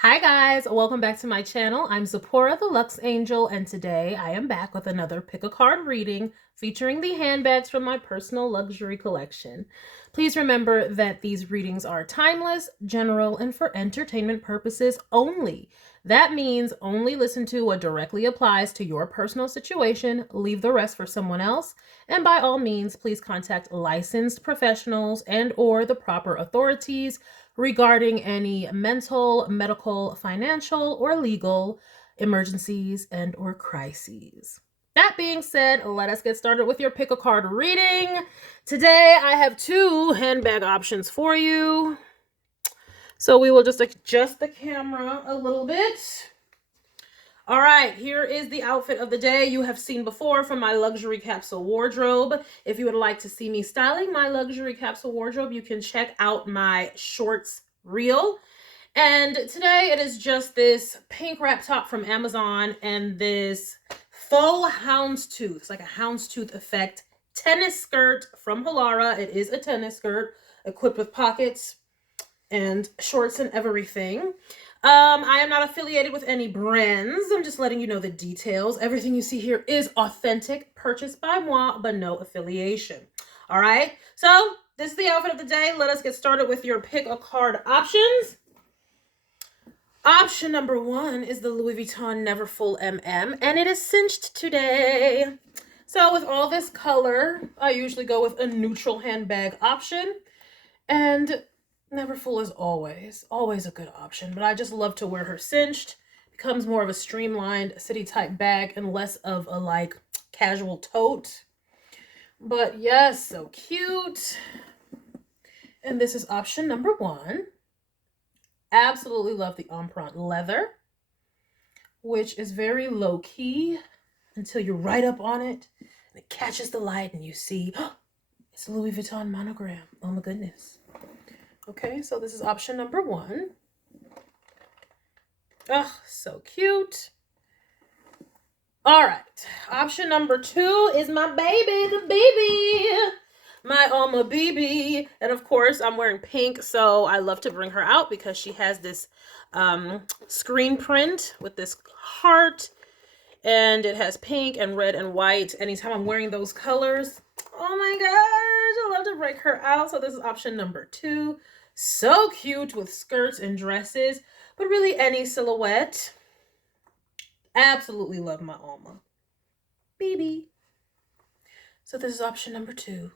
Hi guys, welcome back to my channel. I'm Zipporah the Luxe Angel, and today I am back with another pick a card reading featuring the handbags from my personal luxury collection. Please remember that these readings are timeless, general, and for entertainment purposes only. That means only listen to what directly applies to your personal situation, leave the rest for someone else, and by all means, please contact licensed professionals and/or the proper authorities regarding any mental, medical, financial, or legal emergencies and/or crises. That being said, let us get started with your pick a card reading. Today, I have two handbag options for you. So we will just adjust the camera a little bit. All right, here is the outfit of the day you have seen before from my luxury capsule wardrobe. If you would like to see me styling my luxury capsule wardrobe, you can check out my shorts reel. And today it is just this pink wrap top from Amazon and this faux houndstooth. It's like a houndstooth effect tennis skirt from Halara. It is a tennis skirt equipped with pockets and shorts and everything. I am not affiliated with any brands. I'm just letting you know the details. Everything you see here is authentic, purchased by moi, but no affiliation. All right, so this is the outfit of the day. Let us get started with your pick a card options. Option number one is the Louis Vuitton Neverfull MM, and it is cinched today. So with all this color, I usually go with a neutral handbag option, and Neverfull is always a good option, but I just love to wear her cinched. Becomes more of a streamlined city type bag and less of a like casual tote. But yes, so cute. And this is option number one. Absolutely love the empreinte leather, which is very low key until you're right up on it and it catches the light and you see, oh, it's a Louis Vuitton monogram. Oh my goodness. Okay, so this is option number one. Oh, so cute. All right, option number two is my baby, the baby, my Alma BB. And of course, I'm wearing pink, so I love to bring her out because she has this screen print with this heart, and it has pink and red and white. Anytime I'm wearing those colors, oh my gosh, I love to break her out. So this is option number two. So cute with skirts and dresses, but really any silhouette. Absolutely love my Alma BB. So this is option number two.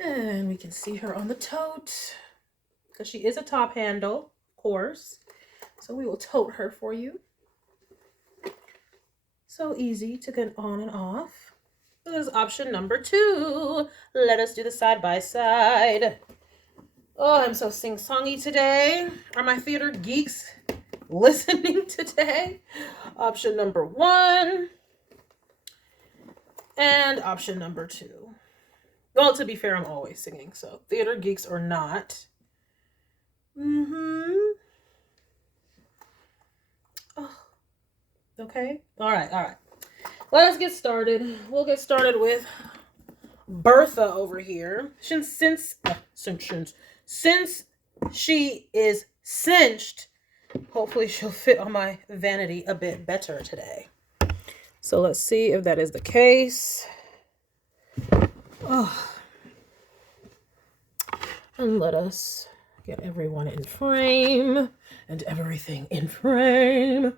And we can see her on the tote because she is a top handle, of course. So we will tote her for you. So easy to get on and off. So this is option number two. Let us do the side by side. Oh, I'm so sing-songy today. Are my theater geeks listening today? Option number one. And option number two. Well, to be fair, I'm always singing, so theater geeks or not. Oh. Okay. All right. Let us get started. We'll get started with Bertha over here. Since she is cinched, hopefully she'll fit on my vanity a bit better today. So let's see if that is the case. Oh. And let us get everyone in frame and everything in frame.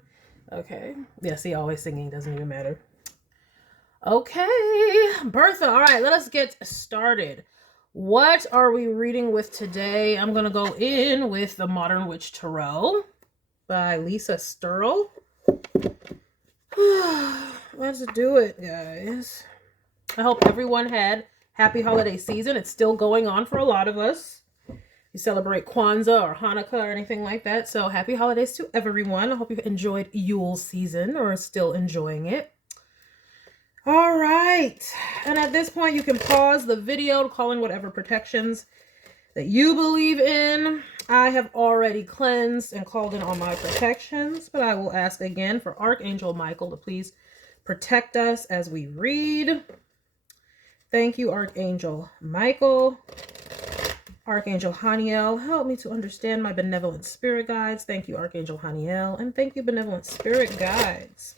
Okay. Yeah, see, always singing doesn't even matter. Okay, Bertha. All right, let us get started. What are we reading with today? I'm going to go in with the Modern Witch Tarot by Lisa Sterl. Let's do it, guys. I hope everyone had happy holiday season. It's still going on for a lot of us. You celebrate Kwanzaa or Hanukkah or anything like that. So happy holidays to everyone. I hope you enjoyed Yule season or are still enjoying it. All right. And at this point, you can pause the video to call in whatever protections that you believe in. I have already cleansed and called in all my protections, but I will ask again for Archangel Michael to please protect us as we read. Thank you, Archangel Michael. Archangel Haniel, help me to understand my benevolent spirit guides. Thank you, Archangel Haniel. And thank you, benevolent spirit guides.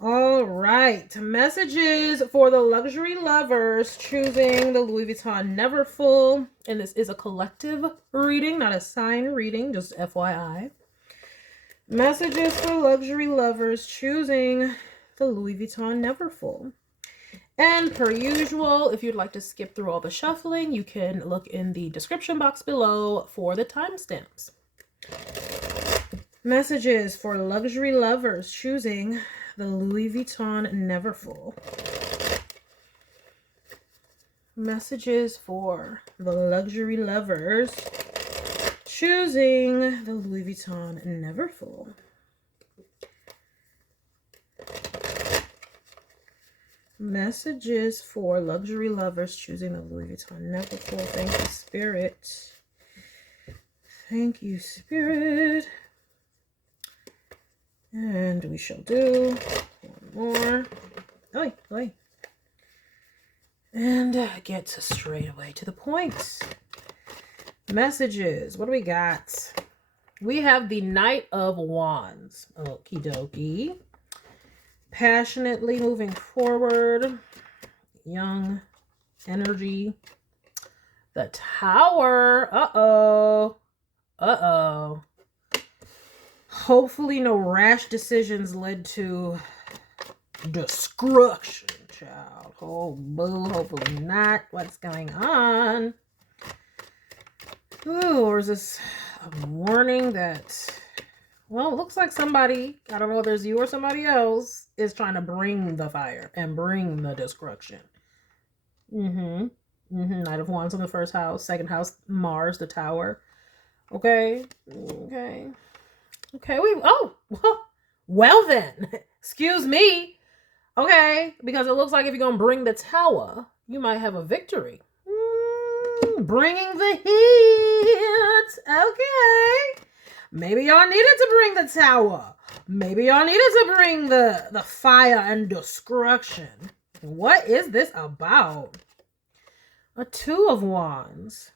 All right. Messages for the luxury lovers choosing the Louis Vuitton Neverfull. And this is a collective reading, not a sign reading, just FYI. Messages for luxury lovers choosing the Louis Vuitton Neverfull. And per usual, if you'd like to skip through all the shuffling, you can look in the description box below for the timestamps. Messages for luxury lovers choosing the Louis Vuitton Neverfull. Messages for the luxury lovers choosing the Louis Vuitton Neverfull. Messages for luxury lovers choosing the Louis Vuitton Neverfull. Thank you, Spirit. Thank you, Spirit. And we shall do one more. Oi, oi. And get straight away to the point. Messages. What do we got? We have the Knight of Wands. Okie dokie. Passionately moving forward. Young energy. The Tower. Uh-oh. Uh-oh. Hopefully no rash decisions led to destruction, child. Oh, boo. Hopefully not. What's going on? Ooh, or is this a warning that... Well, it looks like somebody, I don't know whether it's you or somebody else, is trying to bring the fire and bring the destruction. Knight of Wands in the first house. Second house, Mars, the Tower. Okay. Okay. Okay. Well then. Excuse me. Okay. Because it looks like if you're going to bring the Tower, you might have a victory. Bringing the heat. Okay. Maybe y'all needed to bring the Tower. Maybe y'all needed to bring the fire and destruction. What is this about? A Two of Wands.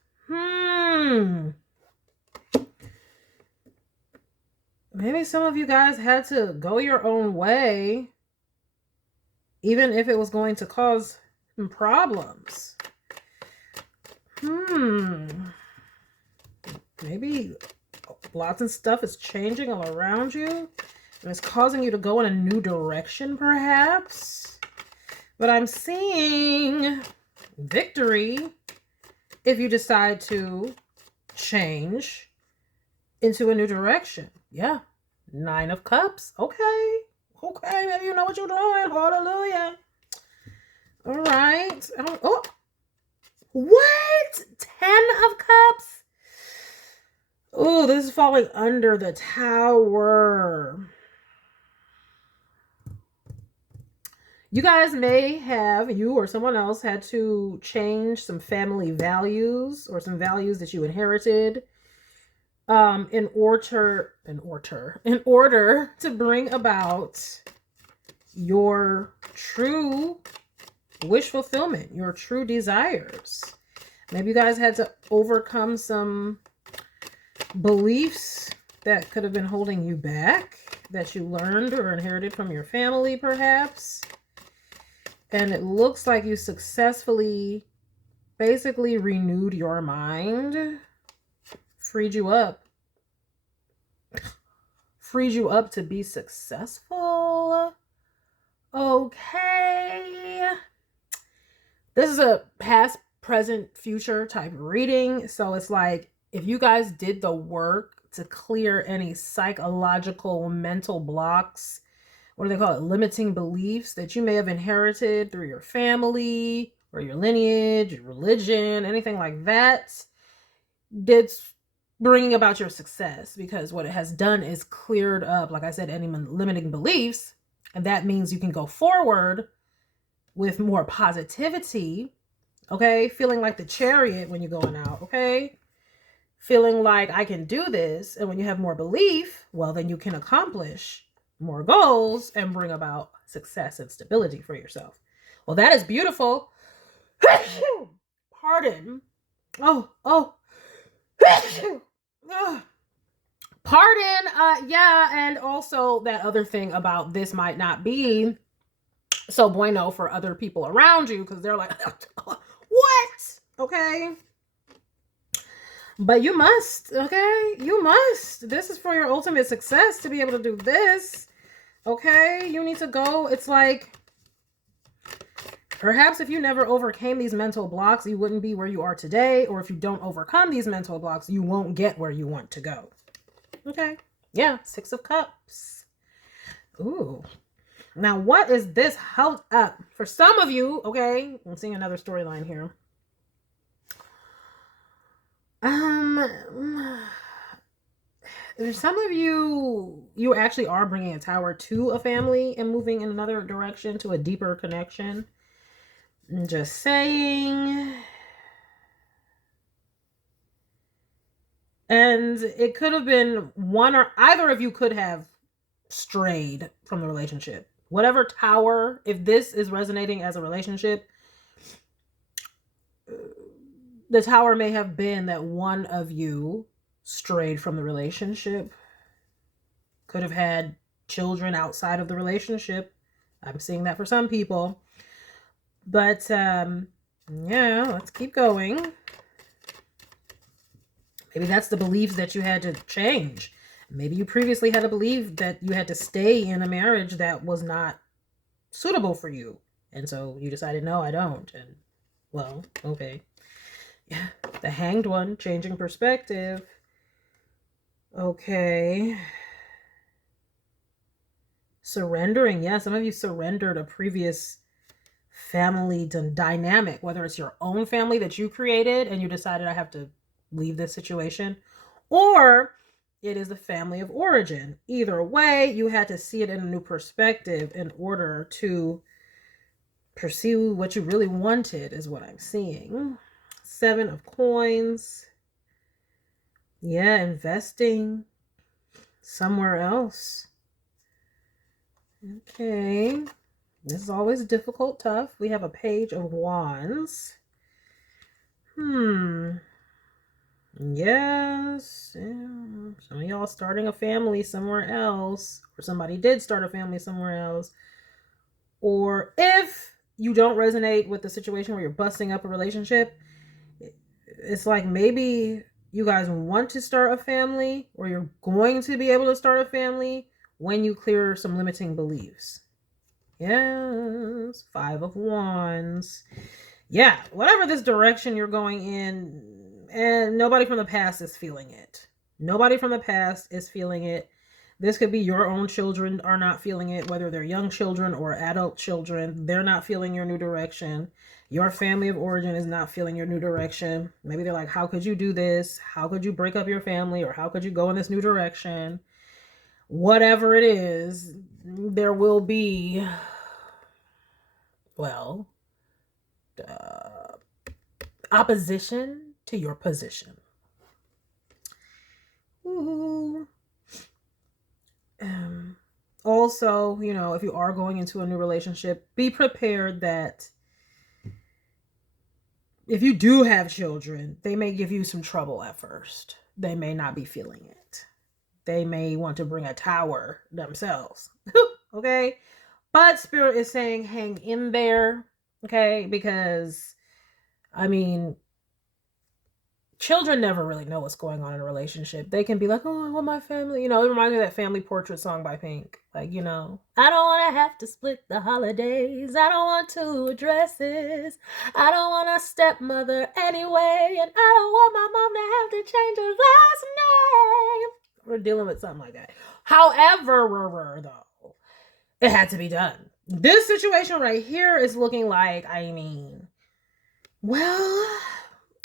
Maybe some of you guys had to go your own way, even if it was going to cause some problems. Maybe lots of stuff is changing all around you, and it's causing you to go in a new direction, perhaps. But I'm seeing victory if you decide to change into a new direction. Yeah. Nine of Cups. Okay. Okay, maybe you know what you're doing. Hallelujah. All right. Oh. What? 10 of Cups? Oh, this is falling under the Tower. You guys may have, you or someone else had to change some family values or some values that you inherited in order to bring about your true wish fulfillment, your true desires. Maybe you guys had to overcome some beliefs that could have been holding you back, that you learned or inherited from your family, perhaps. And it looks like you successfully basically renewed your mind, freed you up to be successful. Okay. This is a past, present, future type reading. So it's like, if you guys did the work to clear any psychological mental blocks, what do they call it? Limiting beliefs that you may have inherited through your family or your lineage, your religion, anything like that, it's bringing about your success, because what it has done is cleared up, like I said, any limiting beliefs. And that means you can go forward with more positivity. Okay. Feeling like the Chariot when you're going out. Okay. Feeling like I can do this. And when you have more belief, well, then you can accomplish more goals and bring about success and stability for yourself. Well, that is beautiful. Pardon. Oh. Pardon. Yeah, and also that other thing about this might not be so bueno for other people around you because they're like, what? Okay. But you must, okay? You must. This is for your ultimate success to be able to do this. Okay? You need to go. It's like, perhaps if you never overcame these mental blocks, you wouldn't be where you are today. Or if you don't overcome these mental blocks, you won't get where you want to go. Okay? Yeah, 6 of Cups. Ooh. Now, what is this house up? For some of you, okay, I'm seeing another storyline here. There's some of you actually are bringing a tower to a family and moving in another direction to a deeper connection. I'm just saying. And it could have been one or either of you could have strayed from the relationship. Whatever tower, if this is resonating as a relationship, the tower may have been that one of you strayed from the relationship. Could have had children outside of the relationship. I'm seeing that for some people. But yeah, let's keep going. Maybe that's the beliefs that you had to change. Maybe you previously had a belief that you had to stay in a marriage that was not suitable for you. And so you decided, no, I don't. And well, okay. Yeah, the Hanged One, changing perspective. Okay. Surrendering. Yeah, some of you surrendered a previous family dynamic, whether it's your own family that you created and you decided I have to leave this situation, or it is the family of origin. Either way, you had to see it in a new perspective in order to pursue what you really wanted, is what I'm seeing. 7 of Coins. Yeah, investing somewhere else. Okay. This is always difficult, tough. We have a Page of Wands. Yes. Yeah. Some of y'all starting a family somewhere else. Or somebody did start a family somewhere else. Or if you don't resonate with the situation where you're busting up a relationship, it's like maybe you guys want to start a family, or you're going to be able to start a family when you clear some limiting beliefs. Yes. 5 of Wands. Yeah, whatever this direction you're going in, and nobody from the past is feeling it. Nobody from the past is feeling it. This could be your own children are not feeling it, whether they're young children or adult children. They're not feeling your new direction. Your family of origin is not feeling your new direction. Maybe they're like, how could you do this? How could you break up your family? Or how could you go in this new direction? Whatever it is, there will be, well, opposition to your position. Ooh. Also, you know, if you are going into a new relationship, be prepared that if you do have children, they may give you some trouble at first. They may not be feeling it. They may want to bring a tower themselves. Okay? But Spirit is saying hang in there. Okay? Because, I mean, children never really know what's going on in a relationship. They can be like, oh, I want my family. You know, it reminds me of that Family Portrait song by Pink. Like, you know, I don't want to have to split the holidays. I don't want 2 addresses. I don't want a stepmother anyway. And I don't want my mom to have to change her last name. We're dealing with something like that. However, though, it had to be done. This situation right here is looking like, I mean, well,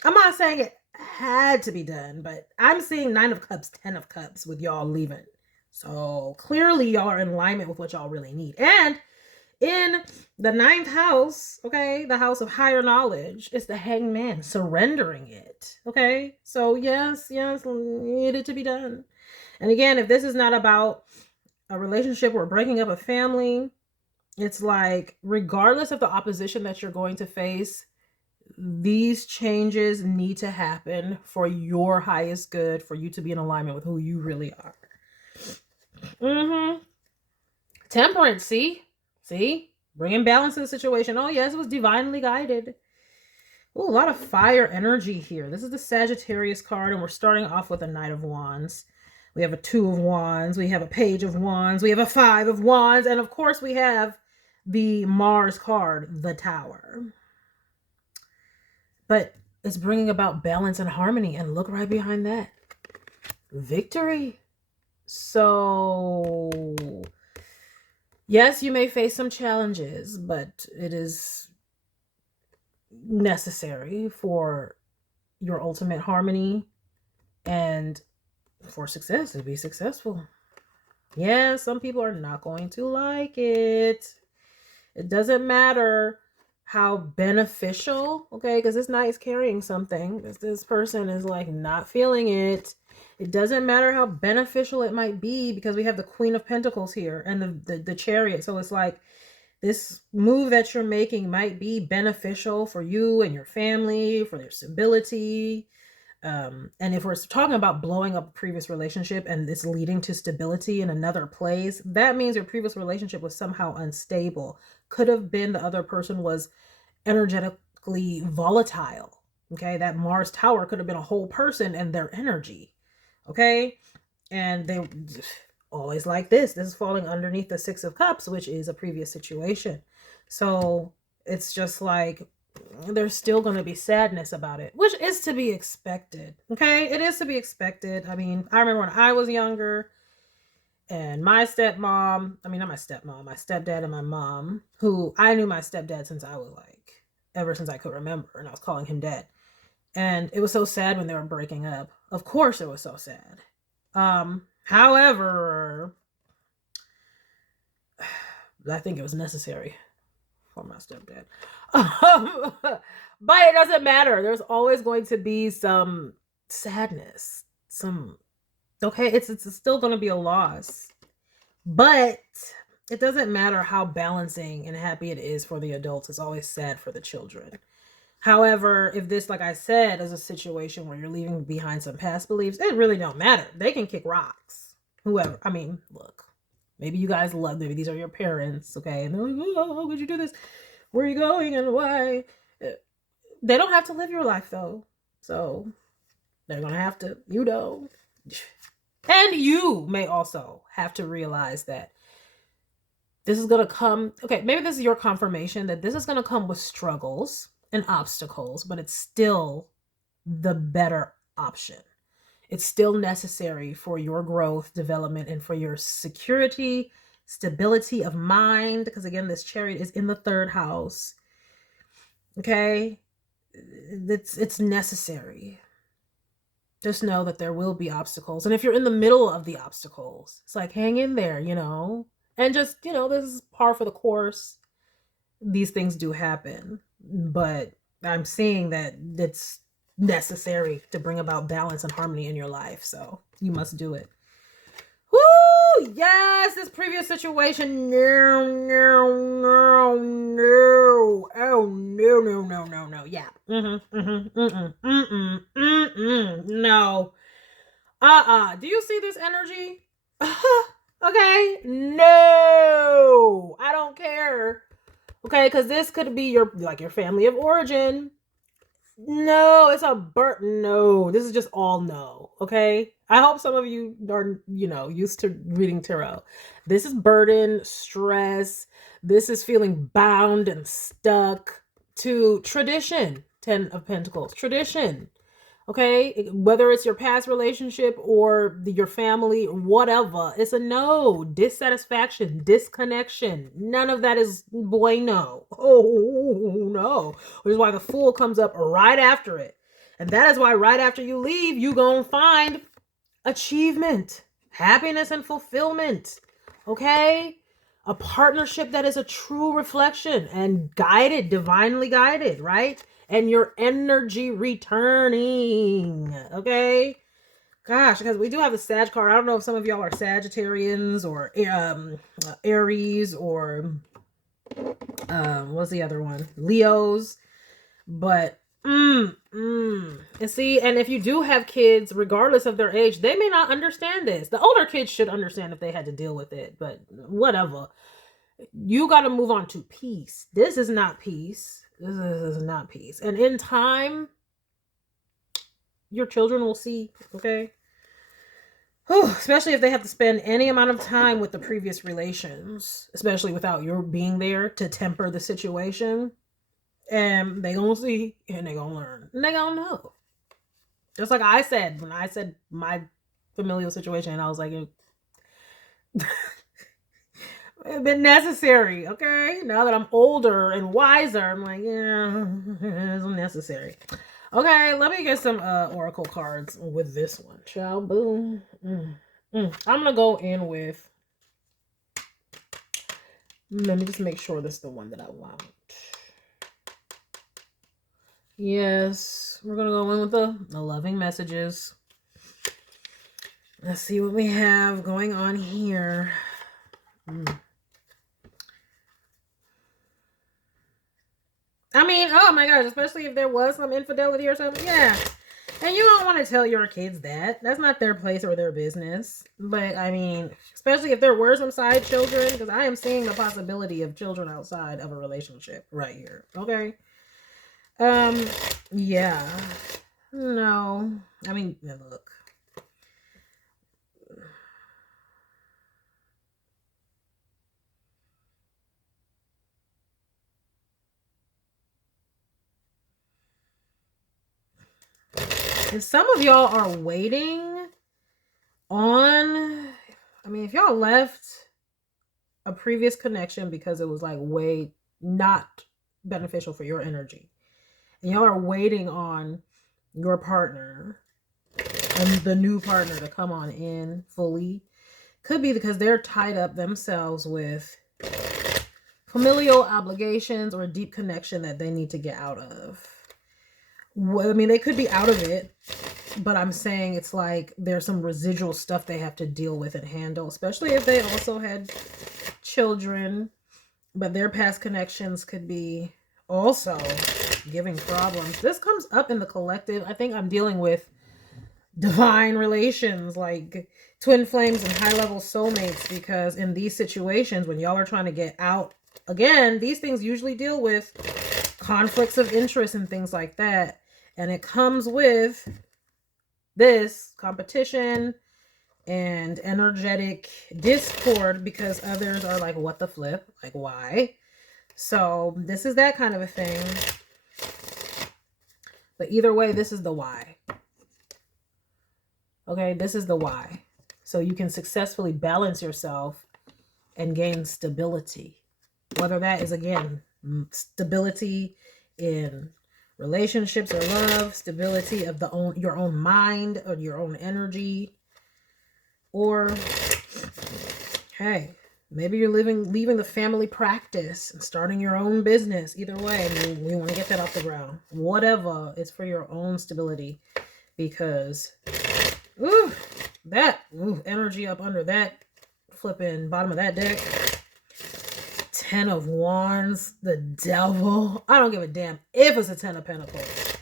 I'm not saying it had to be done, but I'm seeing 9 of Cups, 10 of Cups with y'all leaving. So clearly y'all are in alignment with what y'all really need. And in the 9th house, okay, the house of higher knowledge, it's the Hanged Man surrendering it. Okay, so yes, needed to be done. And again, if this is not about a relationship or breaking up a family, it's like, regardless of the opposition that you're going to face, these changes need to happen for your highest good, for you to be in alignment with who you really are. Temperance, see? Bringing balance to the situation. Oh, yes, it was divinely guided. Ooh, a lot of fire energy here. This is the Sagittarius card, and we're starting off with a Knight of Wands. We have a 2 of Wands. We have a Page of Wands. We have a 5 of Wands. And, of course, we have the Mars card, the Tower. But it's bringing about balance and harmony. And look right behind that. Victory. So, yes, you may face some challenges, but it is necessary for your ultimate harmony and for success, to be successful. Yeah, some people are not going to like it. It doesn't matter how beneficial, okay, because this Knight is carrying something. This person is like not feeling it. It doesn't matter how beneficial it might be, because we have the Queen of Pentacles here and the Chariot. So it's like this move that you're making might be beneficial for you and your family, for their stability. And if we're talking about blowing up a previous relationship and it's leading to stability in another place, that means your previous relationship was somehow unstable. Could have been the other person was energetically volatile. Okay, that Mars Tower could have been a whole person and their energy. Okay, and they always like this. This is falling underneath the 6 of Cups, which is a previous situation. So it's just like there's still going to be sadness about it, which is to be expected. Okay, it is to be expected. I mean, I remember when I was younger and my stepmom, I mean, not my stepmom, my stepdad and my mom, who I knew my stepdad since I was like, ever since I could remember, and I was calling him dad. And it was so sad when they were breaking up. Of course it was so sad. However, I think it was necessary for my stepdad. But it doesn't matter. There's always going to be some sadness. Okay, it's still going to be a loss. But it doesn't matter how balancing and happy it is for the adults. It's always sad for the children. However, if this, like I said, is a situation where you're leaving behind some past beliefs, it really don't matter. They can kick rocks. Whoever. I mean, look, maybe you guys love, maybe these are your parents, okay? And they're like, oh, how could you do this? Where are you going and why? They don't have to live your life, though. So they're going to have to, you know. And you may also have to realize that this is going to come. Okay, maybe this is your confirmation that this is going to come with struggles and obstacles, but it's still the better option. It's still necessary for your growth, development, and for your security, stability of mind, because again, this Chariot is in the 3rd house. Okay? It's necessary. Just know that there will be obstacles. And if you're in the middle of the obstacles, it's like, hang in there, you know? And just, you know, this is par for the course. These things do happen. But I'm seeing that it's necessary to bring about balance and harmony in your life. So you must do it. Woo! Yes, this previous situation. No. Oh, no. Yeah. No. Do you see this energy? Okay. No. I don't care. Okay, because this could be your family of origin. No, it's a burden. No, this is just all no. Okay, I hope some of you are, you know, used to reading tarot. This is burden, stress. This is feeling bound and stuck to tradition. 10 of Pentacles, tradition. Okay, whether it's your past relationship or your family, whatever, it's a no. Dissatisfaction, disconnection, none of that is bueno. Oh no, which is why the Fool comes up right after it. And that is why right after you leave, you gonna find achievement, happiness, and fulfillment. Okay, a partnership that is a true reflection and guided, divinely guided, right? And your energy returning. Okay, gosh, because we do have the Sag card. I don't know if some of y'all are Sagittarians or Aries or what's the other one? Leos. But and see, and if you do have kids, regardless of their age, they may not understand this. The older kids should understand if they had to deal with it, but whatever. You got to move on to peace. This is not peace. This is not peace. And in time, your children will see, okay? Especially if they have to spend any amount of time with the previous relations, especially without your being there to temper the situation. And they gonna see, and they gonna learn, and they gonna know. Just like I said, when I said my familial situation, I was like, it's been necessary, okay? Now that I'm older and wiser, I'm like, yeah, it's necessary. Okay, let me get some oracle cards with this one, shall boom. I'm gonna go in with. Let me just make sure this is the one that I want. Yes, we're gonna go in with the loving messages. Let's see what we have going on here. I mean, oh my gosh, especially if there was some infidelity or something. Yeah. And you don't want to tell your kids that. That's not their place or their business. But, I mean, especially if there were some side children, because I am seeing the possibility of children outside of a relationship right here. Okay? Yeah. No. I mean, look. And some of y'all are waiting on, I mean, if y'all left a previous connection because it was like way not beneficial for your energy, and y'all are waiting on your partner and the new partner to come on in fully, could be because they're tied up themselves with familial obligations or a deep connection that they need to get out of. I mean, they could be out of it, but I'm saying it's like there's some residual stuff they have to deal with and handle, especially if they also had children, but their past connections could be also giving problems. This comes up in the collective. I think I'm dealing with divine relations, like twin flames and high-level soulmates, because in these situations, when y'all are trying to get out, again, these things usually deal with conflicts of interest and things like that. And it comes with this competition and energetic discord because others are like, what the flip? Like, why? So this is that kind of a thing. But either way, this is the why. Okay, this is the why. So you can successfully balance yourself and gain stability. Whether that is, again, stability in relationships or love, stability of your own mind or your own energy, or hey, maybe you're leaving the family practice and starting your own business. Either way, we want to get that off the ground. Whatever, it's for your own stability, because energy up under that flipping bottom of that deck. 10 of Wands, the Devil. I don't give a damn if it's a 10 of Pentacles.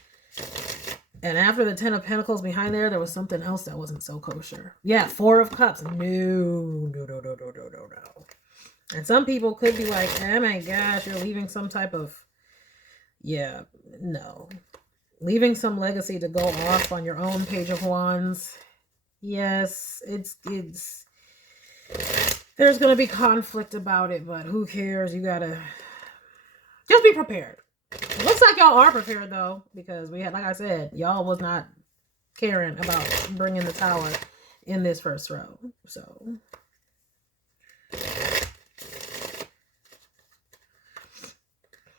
And after the 10 of Pentacles behind there was something else that wasn't so kosher. Yeah, 4 of Cups. No. And some people could be like, oh my gosh, you're leaving some type of, yeah, no. Leaving some legacy to go off on your own Page of Wands. Yes, it's there's going to be conflict about it, but who cares? You got to just be prepared. It looks like y'all are prepared, though, because we had, like I said, y'all was not caring about bringing the tower in this first row. So,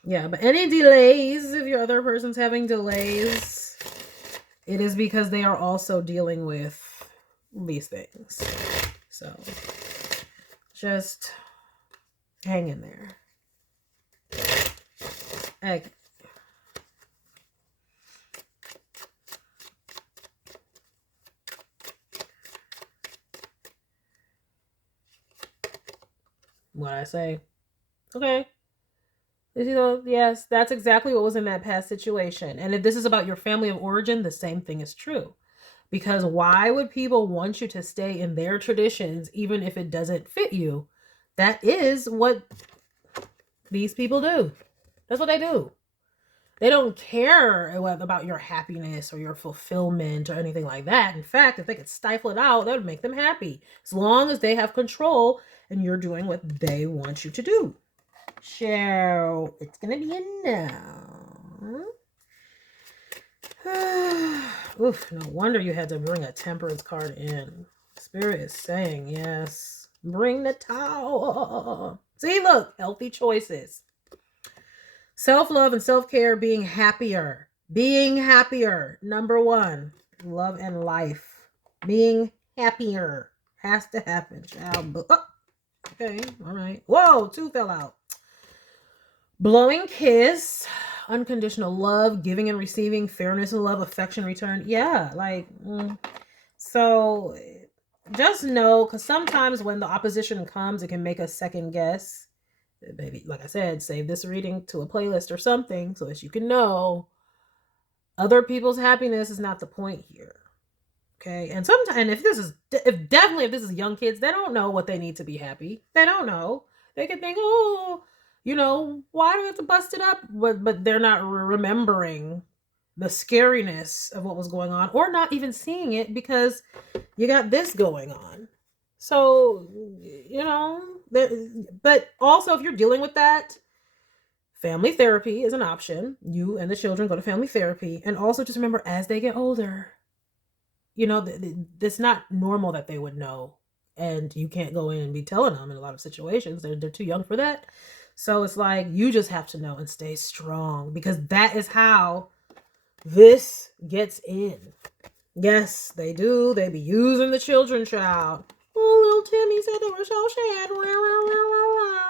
yeah, but any delays, if your other person's having delays, it is because they are also dealing with these things. So, just hang in there. Okay. What I say? Okay. You know, yes, that's exactly what was in that past situation. And if this is about your family of origin, the same thing is true. Because why would people want you to stay in their traditions even if it doesn't fit you? That is what these people do. That's what they do. They don't care about your happiness or your fulfillment or anything like that. In fact, if they could stifle it out, that would make them happy. As long as they have control and you're doing what they want you to do. So, it's going to be a no. Oof, no wonder you had to bring a temperance card in. Spirit is saying yes. Bring the towel. See, look, healthy choices. Self-love and self-care, being happier. Being happier. Number one, love and life. Being happier has to happen. Child. Oh, okay, all right. Whoa, two fell out. Blowing kiss, unconditional love, giving and receiving, fairness and love, affection return. Yeah, like, so just know, because sometimes when the opposition comes, it can make us second guess. Maybe, like I said, save this reading to a playlist or something so that you can know other people's happiness is not the point here. Okay, and sometimes, and if this is young kids, they don't know what they need to be happy. They don't know. They can think, oh, you know, why do we have to bust it up? But they're not remembering the scariness of what was going on, or not even seeing it because you got this going on. So, you know, but also if you're dealing with that, family therapy is an option. You and the children go to family therapy. And also just remember, as they get older, you know, it's not normal that they would know. And you can't go in and be telling them in a lot of situations. They're too young for that. So it's like, you just have to know and stay strong, because that is how this gets in. Yes, they do. They be using the children, child. Oh, little Timmy said they were so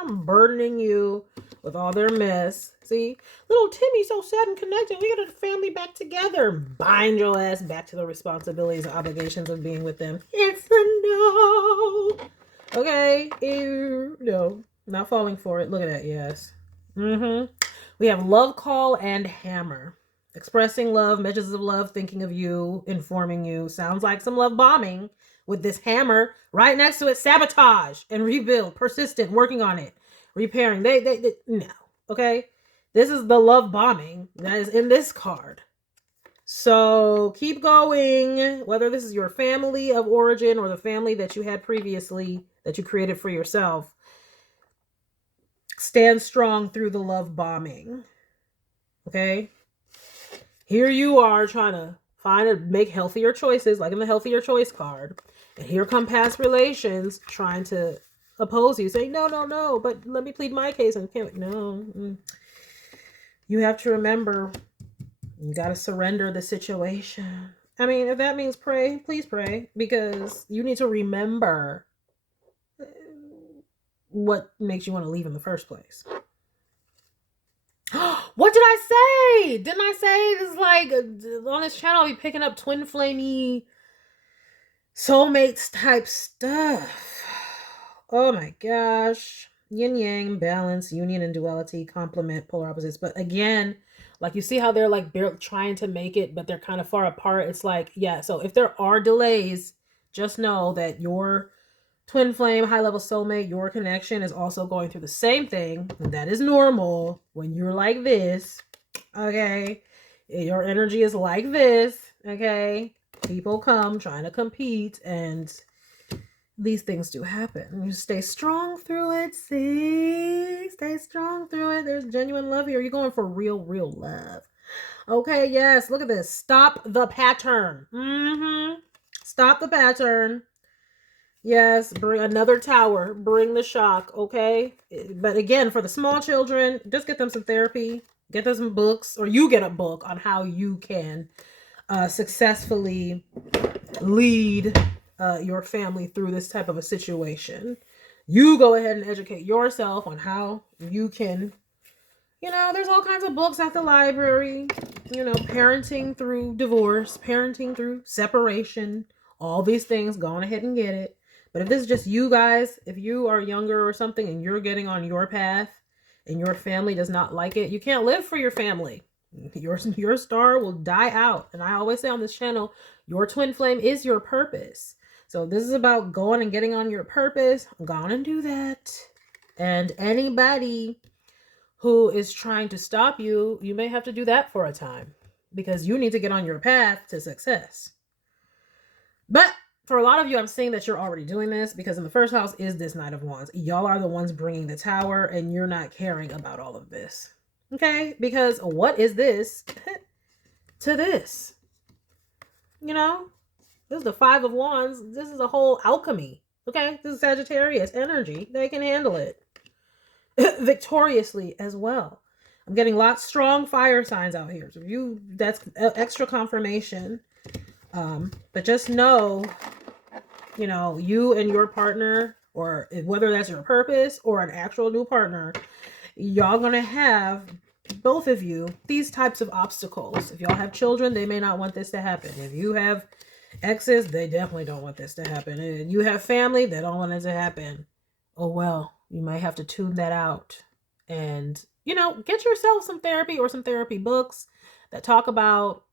sad. Burdening you with all their mess. See? Little Timmy's so sad and connected. We got the family back together. Bind your ass back to the responsibilities and obligations of being with them. It's a no. Okay? No. Not falling for it. Look at that. Yes. We have love call and hammer. Expressing love, measures of love, thinking of you, informing you. Sounds like some love bombing with this hammer. Right next to it, sabotage and rebuild. Persistent, working on it. Repairing. They no. Okay? This is the love bombing that is in this card. So keep going. Whether this is your family of origin or the family that you had previously that you created for yourself. Stand strong through the love bombing. Okay? Here you are trying to make healthier choices, like in the healthier choice card. And here come past relations trying to oppose you, saying, no, but let me plead my case. And can't, no. You have to remember, you got to surrender the situation. I mean, if that means pray, please pray, because you need to remember what makes you want to leave in the first place. What did I say? Didn't I say this is like on this channel I'll be picking up twin flamey soulmates type stuff. Oh my gosh. Yin yang, balance, union and duality, complement, polar opposites. But again, like you see how they're like trying to make it, but they're kind of far apart. It's like, yeah, so if there are delays, just know that your twin flame, high level soulmate, your connection is also going through the same thing. And that is normal when you're like this. Okay. Your energy is like this. Okay. People come trying to compete, and these things do happen. You stay strong through it. See? Stay strong through it. There's genuine love here. You're going for real love. Okay. Yes. Look at this. Stop the pattern. Stop the pattern. Yes, bring another tower. Bring the shock, okay? But again, for the small children, just get them some therapy. Get them some books, or you get a book on how you can successfully lead your family through this type of a situation. You go ahead and educate yourself on how you can, you know, there's all kinds of books at the library. You know, parenting through divorce, parenting through separation, all these things. Go on ahead and get it. But if this is just you guys, if you are younger or something and you're getting on your path and your family does not like it, you can't live for your family. Your star will die out. And I always say on this channel, your twin flame is your purpose. So this is about going and getting on your purpose. Go on and do that. And anybody who is trying to stop you, you may have to do that for a time because you need to get on your path to success. But for a lot of you, I'm seeing that you're already doing this because in the first house is this Knight of Wands. Y'all are the ones bringing the Tower and you're not caring about all of this. Okay? Because what is this to this? You know? This is the Five of Wands. This is a whole alchemy. Okay? This is Sagittarius energy. They can handle it. Victoriously as well. I'm getting lots strong fire signs out here. So you, that's extra confirmation. But just know, you know, you and your partner, or whether that's your purpose or an actual new partner, y'all gonna have, both of you, these types of obstacles. If y'all have children, they may not want this to happen. If you have exes, they definitely don't want this to happen. And you have family, they don't want it to happen. Oh well, you might have to tune that out and, you know, get yourself some therapy or some therapy books that talk about,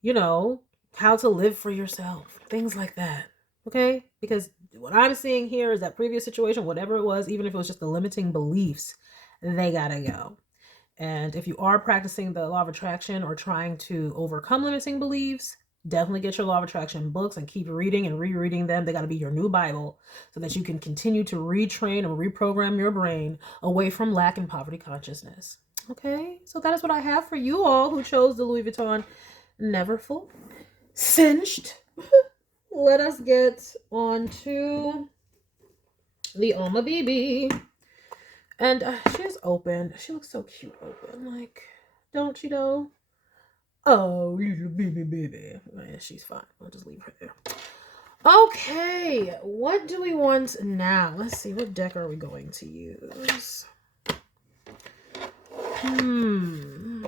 you know, how to live for yourself, things like that. Okay? Because what I'm seeing here is that previous situation, whatever it was, even if it was just the limiting beliefs, they gotta go. And if you are practicing the law of attraction or trying to overcome limiting beliefs, definitely get your law of attraction books and keep reading and rereading them. They got to be your new Bible so that you can continue to retrain and reprogram your brain away from lack and poverty consciousness. Okay, so that is what I have for you all who chose the Louis Vuitton Neverfull Cinched. Let us get on to the Alma BB. And she is open. She looks so cute open. Like, don't you know? Oh, little baby. Yeah, she's fine. I'll just leave her there. Okay, what do we want now? Let's see. What deck are we going to use? I'm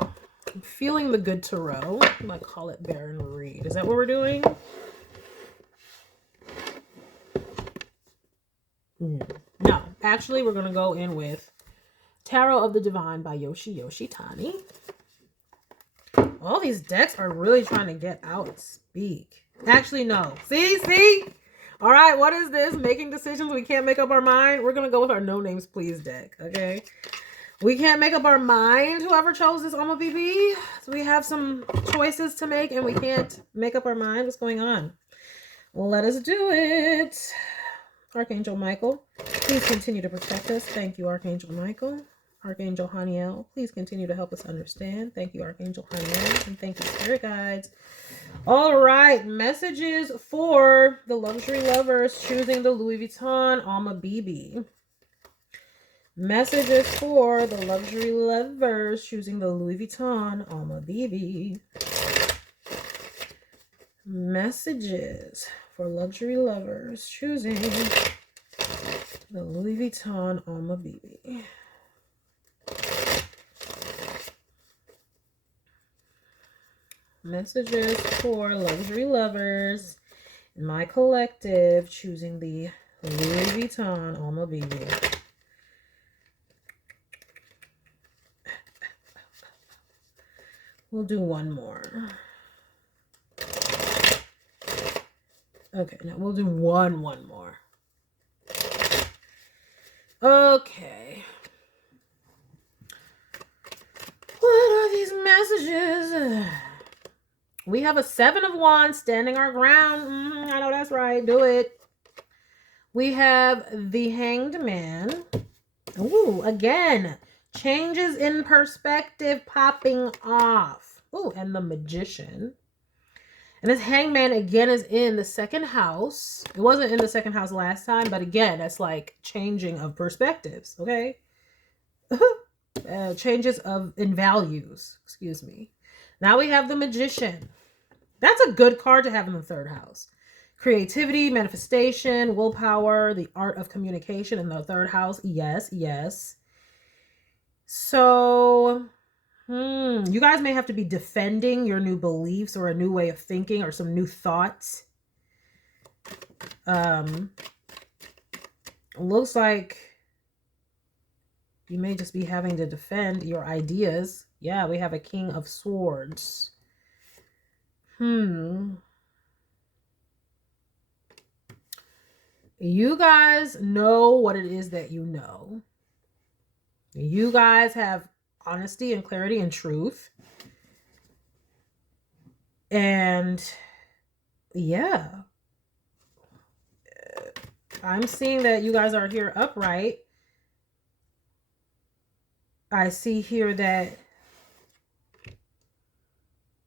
feeling the good tarot. I might call it Baron Reed. Is that what we're doing? No, actually, we're going to go in with Tarot of the Divine by Yoshi Tani. All these decks are really trying to get out and speak. Actually, no. See? All right, what is this? Making decisions we can't make up our mind? We're going to go with our No Names Please deck, okay? We can't make up our mind, whoever chose this Alma BB. So we have some choices to make and we can't make up our mind. What's going on? Well, let us do it. Archangel Michael, please continue to protect us. Thank you, Archangel Michael. Archangel Haniel, please continue to help us understand. Thank you, Archangel Haniel. And thank you, Spirit Guides. All right, messages for the luxury lovers choosing the Louis Vuitton Alma BB. Messages for the luxury lovers choosing the Louis Vuitton Alma BB. Messages for luxury lovers choosing the Louis Vuitton Alma BB. Messages for luxury lovers in my collective choosing the Louis Vuitton Alma BB. We'll do one more. Okay, now we'll do one more. Okay. What are these messages? We have a Seven of Wands standing our ground. I know that's right. Do it. We have the Hanged Man. Ooh, again, changes in perspective popping off. Ooh, and the Magician. And this Hangman again is in the second house. It wasn't in the second house last time, but again, that's like changing of perspectives, okay? Changes in values, excuse me. Now we have the Magician. That's a good card to have in the third house. Creativity, manifestation, willpower, the art of communication in the third house. Yes, yes. So, you guys may have to be defending your new beliefs or a new way of thinking or some new thoughts. Looks like You may just be having to defend your ideas. Yeah, we have a King of Swords. You guys know what it is that you know. You guys have honesty and clarity and truth. And yeah, I'm seeing that you guys are here upright. I see here that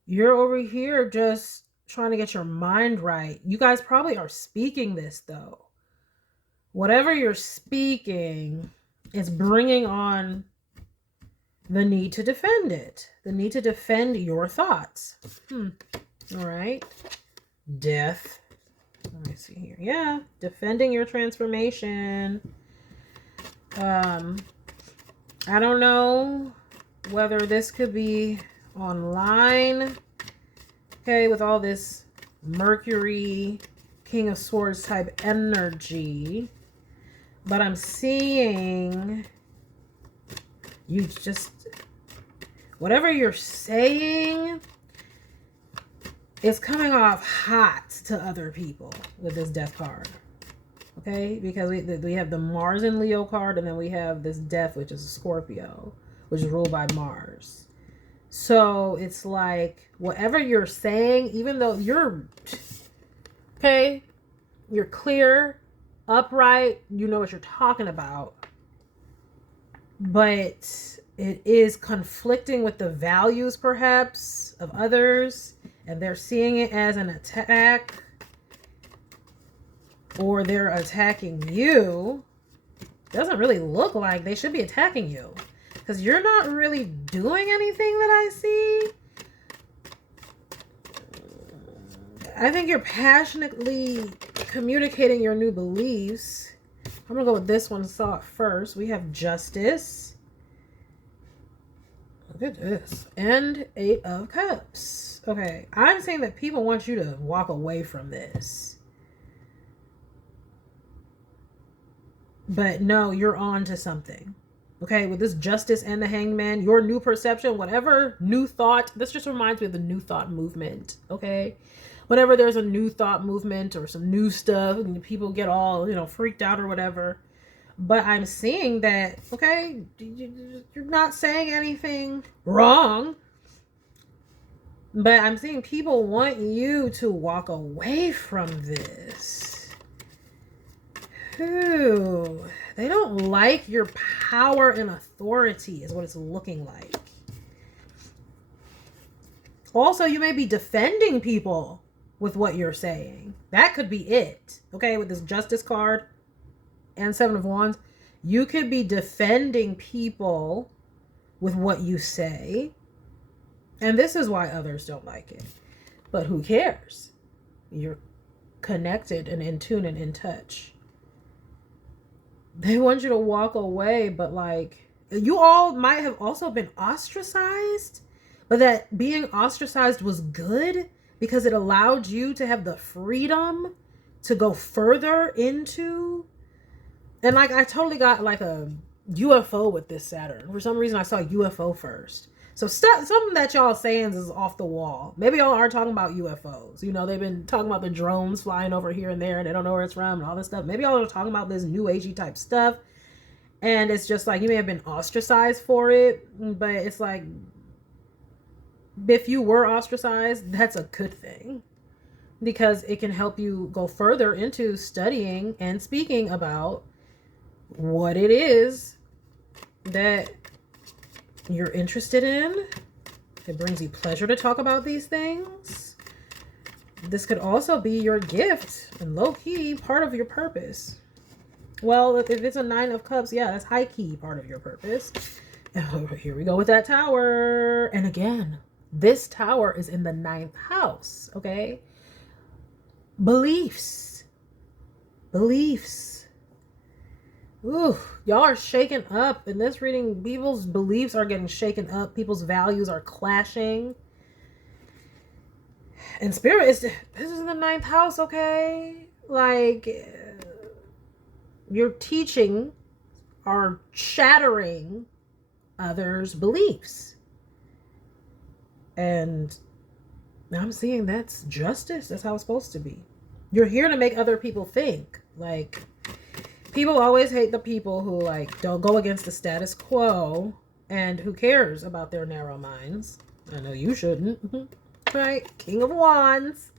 you're over here just trying to get your mind right. You guys probably are speaking this though. Whatever you're speaking is bringing on the need to defend it. The need to defend your thoughts. All right. Death. Let me see here. Yeah. Defending your transformation. I don't know whether this could be online. Okay. With all this Mercury, King of Swords type energy. But I'm seeing you just, whatever you're saying is coming off hot to other people with this death card. Okay, because we have the Mars and Leo card, and then we have this death, which is a Scorpio, which is ruled by Mars. So it's like whatever you're saying, even though you're okay, you're clear, upright, you know what you're talking about, but it is conflicting with the values perhaps of others, and they're seeing it as an attack, or they're attacking you. Doesn't really look like they should be attacking you, because you're not really doing anything that I see. I think you're passionately communicating your new beliefs. I'm going to go with this one first. We have Justice. Look at this. And 8 of Cups. Okay. I'm saying that people want you to walk away from this. But no, you're on to something. Okay, with this Justice and the Hangman, your new perception, whatever new thought, this just reminds me of the new thought movement. Okay. Whenever there's a new thought movement or some new stuff, and people get all, freaked out or whatever. But I'm seeing that, okay, you're not saying anything wrong. But I'm seeing people want you to walk away from this. Ooh, they don't like your power and authority is what it's looking like. Also, you may be defending people with what you're saying. That could be it. Okay, with this Justice card and 7 of Wands, you could be defending people with what you say. And this is why others don't like it. But who cares? You're connected and in tune and in touch. They want you to walk away, but you all might have also been ostracized, but that being ostracized was good because it allowed you to have the freedom to go further into. And I totally got a UFO with this Saturn. For some reason, I saw UFO first. So something that y'all saying is off the wall. Maybe y'all are talking about UFOs. They've been talking about the drones flying over here and there, and they don't know where it's from and all this stuff. Maybe y'all are talking about this new agey type stuff. And it's just you may have been ostracized for it, but it's if you were ostracized, that's a good thing, because it can help you go further into studying and speaking about what it is that you're interested in. It brings you pleasure to talk about these things. This could also be your gift and low-key part of your purpose. Well, if it's a 9 of Cups, yeah, that's high-key part of your purpose. Oh, here we go with that Tower. And again, this Tower is in the 9th house, okay? Beliefs. Ooh, y'all are shaken up. In this reading, people's beliefs are getting shaken up. People's values are clashing. And Spirit this is in the 9th house, okay? Your teaching are shattering others' beliefs. And I'm seeing that's justice. That's how it's supposed to be. You're here to make other people think. Like, people always hate the people who, like, don't go against the status quo and who cares about their narrow minds. I know you shouldn't. Right? King of Wands.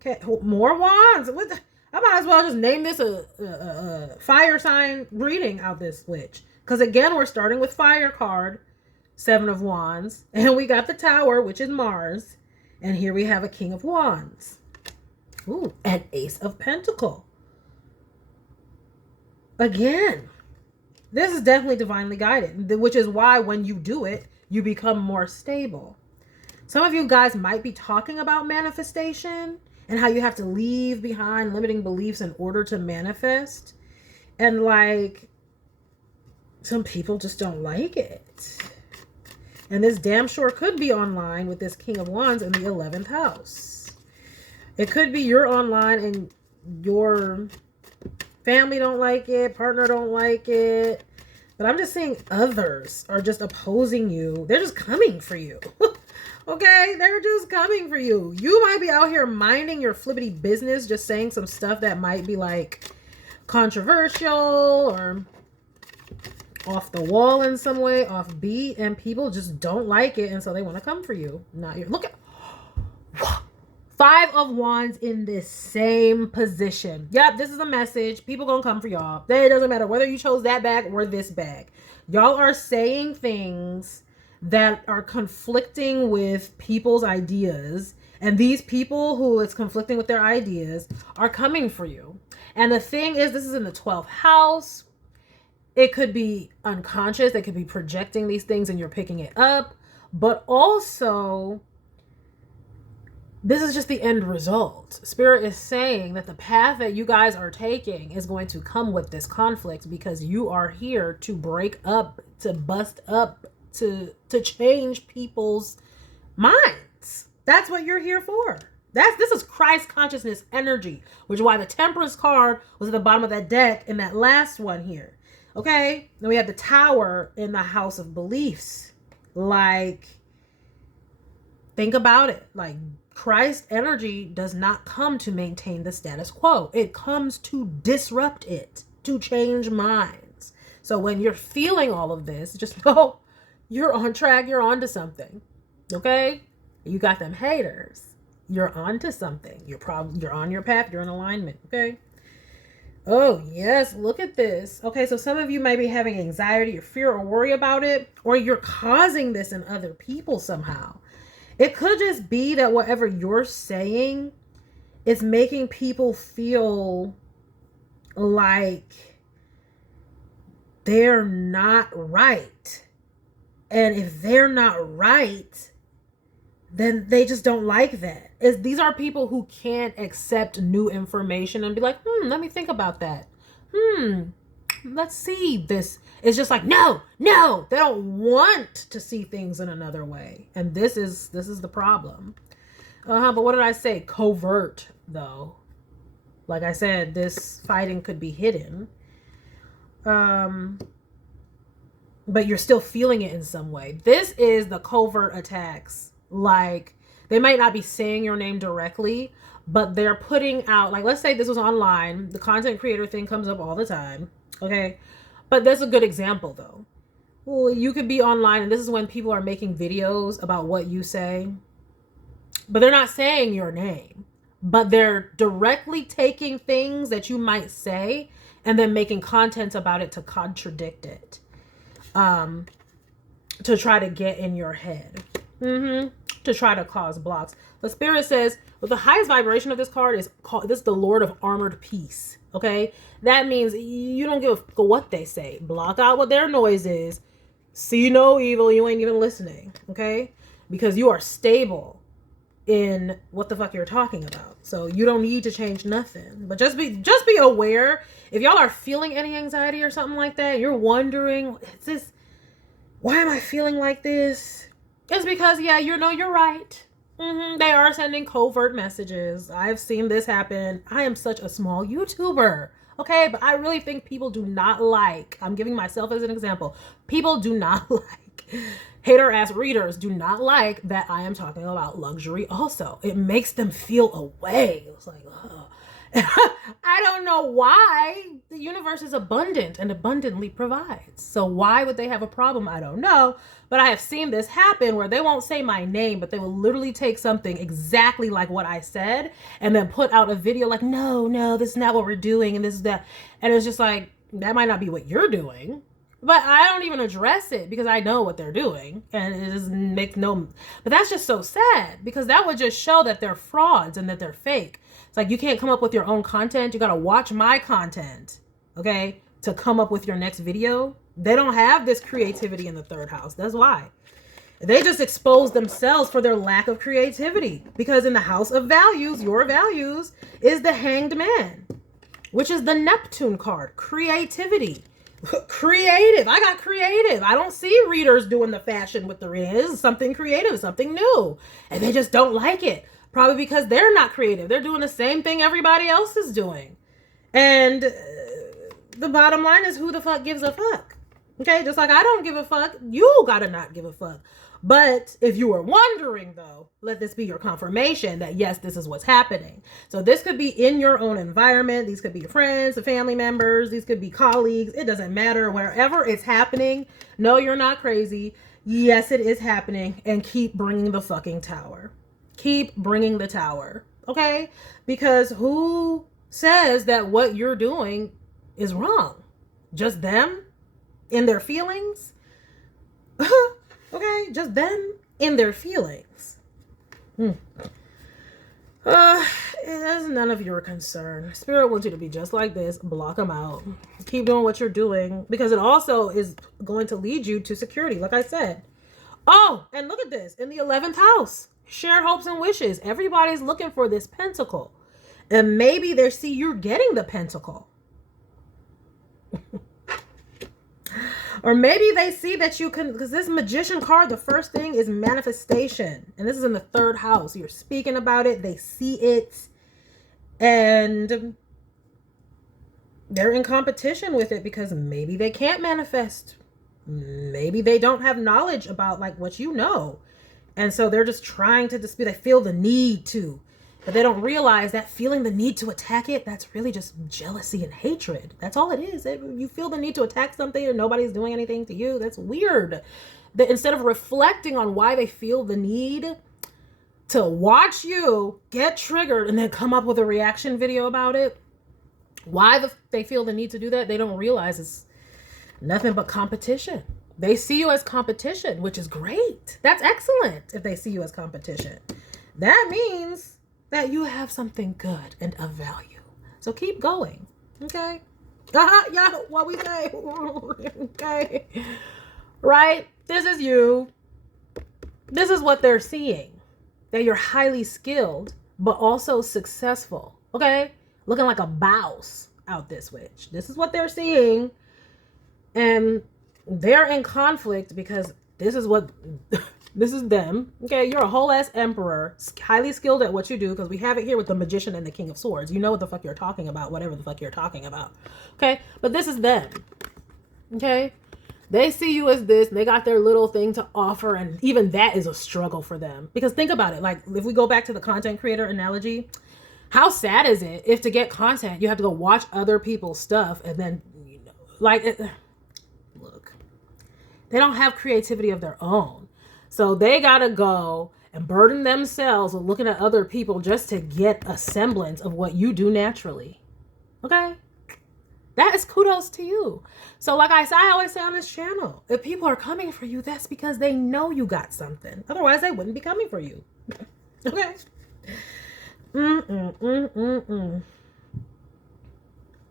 Okay, more wands. What the, I might as well just name this a fire sign reading out this witch. Because again, we're starting with fire card, 7 of Wands. And we got the Tower, which is Mars. And here we have a King of Wands. Ooh, an Ace of Pentacle. Again, this is definitely divinely guided, which is why when you do it, you become more stable. Some of you guys might be talking about manifestation and how you have to leave behind limiting beliefs in order to manifest. And like, some people just don't like it. And this damn sure could be online with this King of Wands in the 11th house. It could be you're online and your family don't like it, partner don't like it. But I'm just saying others are just opposing you. They're just coming for you. Okay? They're just coming for you. You might be out here minding your flippity business, just saying some stuff that might be like controversial or off the wall in some way, off beat, and people just don't like it, and so they want to come for you. Not your, look at 5 of Wands in this same position. Yep, this is a message. People gonna come for y'all. It doesn't matter whether you chose that bag or this bag. Y'all are saying things that are conflicting with people's ideas, and these people who it's conflicting with their ideas are coming for you. And the thing is, this is in the 12th house. It could be unconscious. They could be projecting these things and you're picking it up. But also, this is just the end result. Spirit is saying that the path that you guys are taking is going to come with this conflict because you are here to break up, to bust up, to change people's minds. That's what you're here for. This is Christ consciousness energy, which is why the Temperance card was at the bottom of that deck in that last one here. Okay, then we have the Tower in the house of beliefs. Like, think about it. Like, Christ energy does not come to maintain the status quo. It comes to disrupt it, to change minds. So when you're feeling all of this, just know you're on track. You're onto something. Okay, you got them haters. You're onto something. You're on your path. You're in alignment. Okay. Oh, yes. Look at this. Okay, so some of you might be having anxiety or fear or worry about it, or you're causing this in other people somehow. It could just be that whatever you're saying is making people feel like they're not right. And if they're not right, then they just don't like that. These are people who can't accept new information and be like, let me think about that. Let's see this. It's just like, no, they don't want to see things in another way. And this is the problem. But what did I say? Covert, though. Like I said, this fighting could be hidden. But you're still feeling it in some way. This is the covert attacks. Like, they might not be saying your name directly, but they're putting out, like, let's say this was online. The content creator thing comes up all the time. Okay. But that's a good example, though. Well, you could be online, and this is when people are making videos about what you say, but they're not saying your name, but they're directly taking things that you might say and then making content about it to contradict it, to try to get in your head. To try to cause blocks. The Spirit says, well, the highest vibration of this card is called, this is the Lord of Armored Peace. Okay, that means you don't give a fuck what they say. Block out what their noise is. See no evil. You ain't even listening. Okay, because you are stable in what the fuck you're talking about. So you don't need to change nothing. But just be aware. If y'all are feeling any anxiety or something like that, you're wondering, why am I feeling like this? It's because, yeah, you're right. They are sending covert messages. I've seen this happen. I am such a small YouTuber. Okay, but I really think people do not like, I'm giving myself as an example, people do not like, hater ass readers do not like that I am talking about luxury also. It makes them feel away. It's like, oh. I don't know why. The universe is abundant and abundantly provides. So why would they have a problem? I don't know. But I have seen this happen where they won't say my name, but they will literally take something exactly like what I said and then put out a video like, no, this is not what we're doing and this is that. And it's just like, that might not be what you're doing. But I don't even address it because I know what they're doing. And it just makes no... But that's just so sad because that would just show that they're frauds and that they're fake. It's like you can't come up with your own content. You got to watch my content, okay, to come up with your next video. They don't have this creativity in the third house. That's why. They just expose themselves for their lack of creativity. Because in the house of values, your values, is the Hanged Man, which is the Neptune card. Creativity. Creative. I got creative. I don't see readers doing the fashion with the reading. This is something creative, something new. And they just don't like it. Probably because they're not creative. They're doing the same thing everybody else is doing. And the bottom line is, who the fuck gives a fuck? Okay, just like I don't give a fuck, you gotta not give a fuck. But if you were wondering though, let this be your confirmation that yes, this is what's happening. So this could be in your own environment. These could be your friends, the family members. These could be colleagues. It doesn't matter. Wherever it's happening, no, you're not crazy. Yes, it is happening. And keep bringing the fucking tower. Keep bringing the tower. Okay? Because who says that what you're doing is wrong? Just them in their feelings? Okay, just them in their feelings. That's none of your concern. Spirit wants you to be just like this. Block them out. Keep doing what you're doing because it also is going to lead you to security, like I said. Oh, and look at this. In the 11th house, share hopes and wishes. Everybody's looking for this pentacle. And maybe they see you're getting the pentacle. Or maybe they see that you can, because this Magician card, the first thing is manifestation. And this is in the 3rd house. You're speaking about it. They see it. And they're in competition with it because maybe they can't manifest. Maybe they don't have knowledge about like what you know. And so they're just trying to dispute. They feel the need to. But they don't realize that feeling the need to attack it, that's really just jealousy and hatred. That's all it is. You feel the need to attack something and nobody's doing anything to you. That's weird. That instead of reflecting on why they feel the need to watch you get triggered and then come up with a reaction video about it, why they feel the need to do that, they don't realize it's nothing but competition. They see you as competition, which is great. That's excellent if they see you as competition. That means that you have something good and of value. So keep going. Okay? Yeah, what we say. Okay. Right? This is you. This is what they're seeing. That you're highly skilled, but also successful. Okay? Looking like a boss out this witch. This is what they're seeing. And they're in conflict because this is what... This is them. Okay, you're a whole ass emperor, highly skilled at what you do, because we have it here with the Magician and the King of Swords. You know what the fuck you're talking about, whatever the fuck you're talking about. Okay, but this is them. Okay, they see you as this. They got their little thing to offer, and even that is a struggle for them. Because think about it, like if we go back to the content creator analogy, how sad is it if to get content you have to go watch other people's stuff and then, you know, like, look, they don't have creativity of their own. So they gotta go and burden themselves with looking at other people just to get a semblance of what you do naturally. Okay? That is kudos to you. So like I always say on this channel, if people are coming for you, that's because they know you got something. Otherwise, they wouldn't be coming for you. Okay?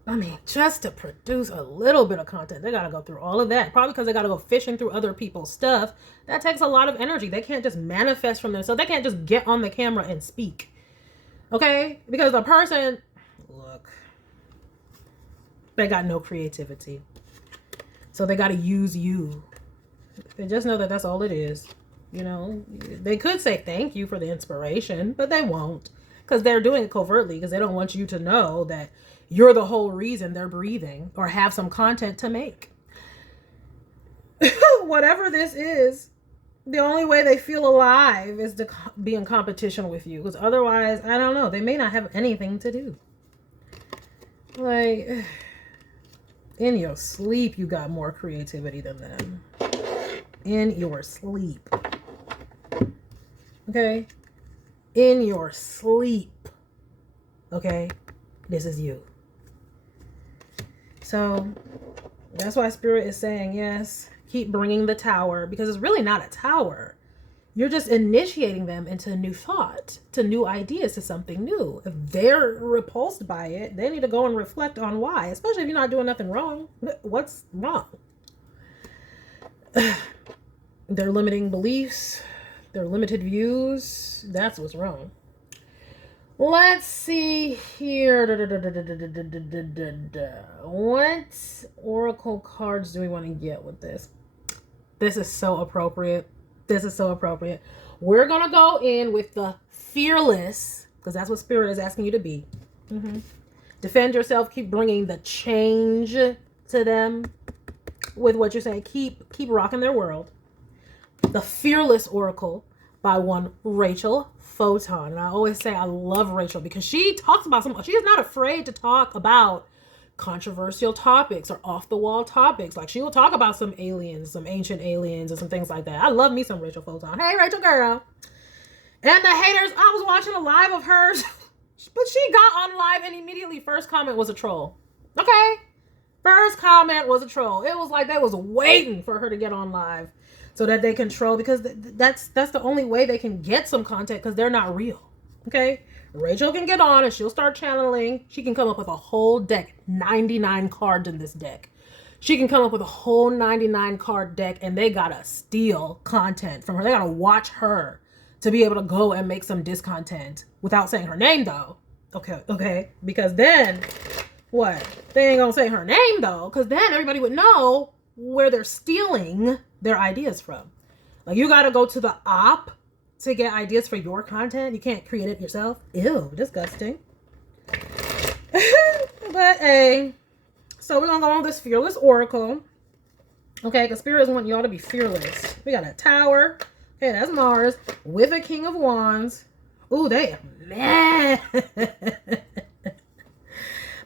I mean, just to produce a little bit of content, they got to go through all of that. Probably because they got to go fishing through other people's stuff. That takes a lot of energy. They can't just manifest from themselves. They can't just get on the camera and speak. Okay? Because the person, look, they got no creativity. So they got to use you. They just know that that's all it is. You know, they could say thank you for the inspiration, but they won't. Because they're doing it covertly because they don't want you to know that you're the whole reason they're breathing or have some content to make. Whatever this is, the only way they feel alive is to be in competition with you. Because otherwise, I don't know, they may not have anything to do. Like, in your sleep, you got more creativity than them. In your sleep. Okay? In your sleep. Okay? This is you. So, that's why Spirit is saying, yes, keep bringing the tower. Because it's really not a tower. You're just initiating them into new thought, to new ideas, to something new. If they're repulsed by it, they need to go and reflect on why, especially if you're not doing nothing wrong. What's wrong? Their limiting beliefs, their limited views, that's what's wrong. Let's see here. What oracle cards do we want to get with this? This is so appropriate. This is so appropriate. We're going to go in with the fearless, because that's what Spirit is asking you to be. Defend yourself. Keep bringing the change to them with what you're saying. Keep rocking their world. The Fearless Oracle by one Rachel Vuitton. And I always say I love Rachel because she talks about she is not afraid to talk about controversial topics or off the wall topics. Like, she will talk about some aliens, some ancient aliens and some things like that. I love me some Rachel Vuitton. Hey, Rachel girl. And the haters, I was watching a live of hers, but she got on live and immediately first comment was a troll. Okay? First comment was a troll. It was like they was waiting for her to get on live so that they control, because that's the only way they can get some content, because they're not real. Okay? Rachel can get on and she'll start channeling. She can come up with a whole deck, 99 cards in this deck. She can come up with a whole 99 card deck, and they gotta steal content from her. They gotta watch her to be able to go and make some discontent without saying her name though. Okay. Because then what? They ain't gonna say her name though, because then everybody would know where they're stealing their ideas from. Like, you gotta go to the op to get ideas for your content. You can't create it yourself. Ew, disgusting. But hey, so we're gonna go on this Fearless Oracle. Okay, because Spirit is wanting y'all to be fearless. We got a Tower. Okay, that's Mars with a King of Wands. Ooh, they are mad.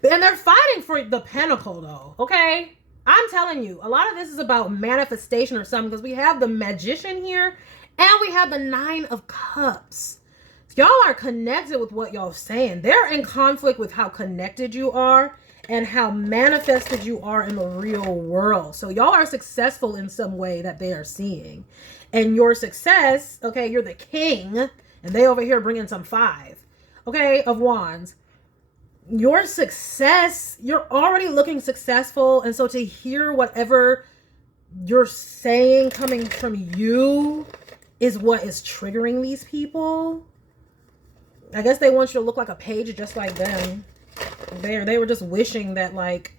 And they're fighting for the Pentacle though. Okay, I'm telling you, a lot of this is about manifestation or something, because we have the Magician here and we have the Nine of Cups. Y'all are connected with what y'all saying. They're in conflict with how connected you are and how manifested you are in the real world. So y'all are successful in some way that they are seeing. And your success, okay, you're the king, and they over here bringing some 5, okay, of Wands. Your success, you're already looking successful. And so to hear whatever you're saying coming from you is what is triggering these people. I guess they want you to look like a page just like them. They were just wishing that, like,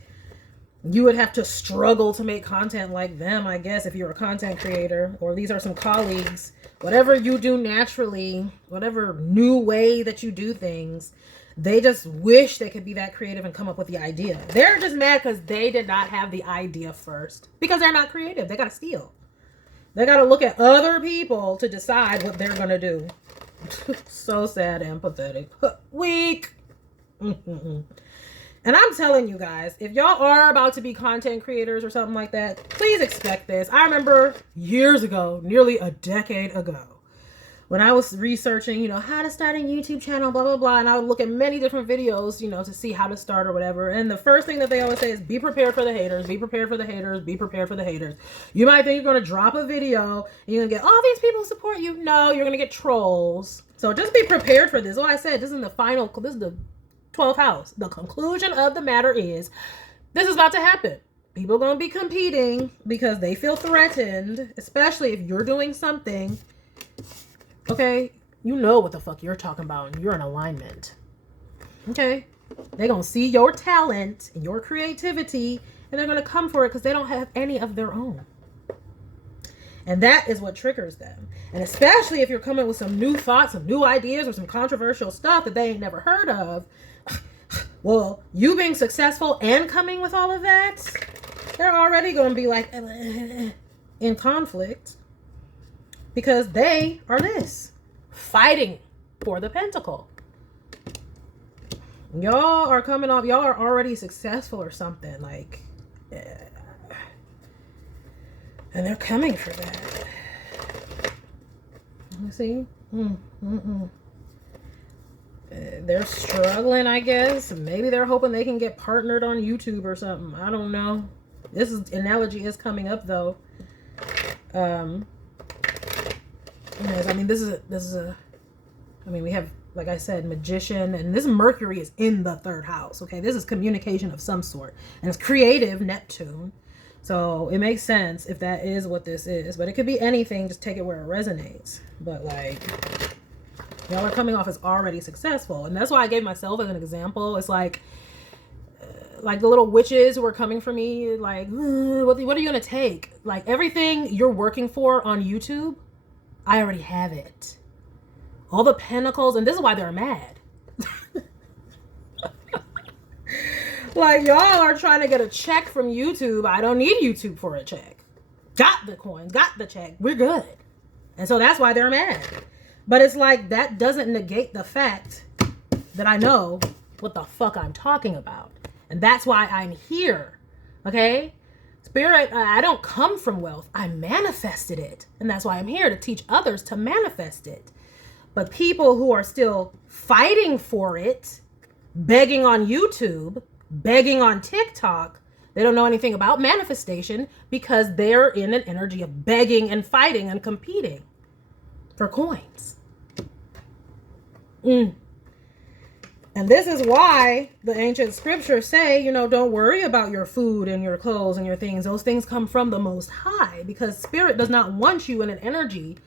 you would have to struggle to make content like them, I guess, if you're a content creator, or these are some colleagues. Whatever you do naturally, whatever new way that you do things, they just wish they could be that creative and come up with the idea. They're just mad because they did not have the idea first. Because they're not creative. They got to steal. They got to look at other people to decide what they're going to do. So sad and pathetic. Weak. And I'm telling you guys, if y'all are about to be content creators or something like that, please expect this. I remember years ago, nearly a decade ago, when I was researching, how to start a YouTube channel, blah, blah, blah. And I would look at many different videos, to see how to start or whatever. And the first thing that they always say is be prepared for the haters, be prepared for the haters, be prepared for the haters. You might think you're going to drop a video and you're going to get all these people support you. No, you're going to get trolls. So just be prepared for this. Like I said, this is the 12th house. The conclusion of the matter is this is about to happen. People are going to be competing because they feel threatened, especially if you're doing something. Okay, you know what the fuck you're talking about, and you're in alignment. Okay, they're going to see your talent and your creativity, and they're going to come for it because they don't have any of their own. And that is what triggers them. And especially if you're coming with some new thoughts, some new ideas, or some controversial stuff that they ain't never heard of. Well, you being successful and coming with all of that, they're already going to be like in conflict because they are this, fighting for the pentacle. Y'all are coming off, y'all are already successful or something, like, and they're coming for that. You see? They're struggling, I guess. Maybe they're hoping they can get partnered on YouTube or something. I don't know. This analogy is coming up though. Yes, I mean, this is a. I mean, we have, like I said, magician, and this Mercury is in the 3rd house. Okay, this is communication of some sort, and it's creative Neptune. So it makes sense if that is what this is, but it could be anything. Just take it where it resonates. But like, y'all are coming off as already successful, and that's why I gave myself as an example. It's like the little witches who are coming for me, like, what are you gonna take? Like, everything you're working for on YouTube, I already have it. All the pentacles, and this is why they're mad. Like, y'all are trying to get a check from YouTube. I don't need YouTube for a check. Got the coins, got the check. We're good. And so that's why they're mad. But it's like, that doesn't negate the fact that I know what the fuck I'm talking about. And that's why I'm here. Okay? Spirit, I don't come from wealth. I manifested it. And that's why I'm here, to teach others to manifest it. But people who are still fighting for it, begging on YouTube, begging on TikTok, they don't know anything about manifestation because they're in an energy of begging and fighting and competing for coins. And this is why the ancient scriptures say, you know, don't worry about your food and your clothes and your things. Those things come from the Most High, because Spirit does not want you in an energy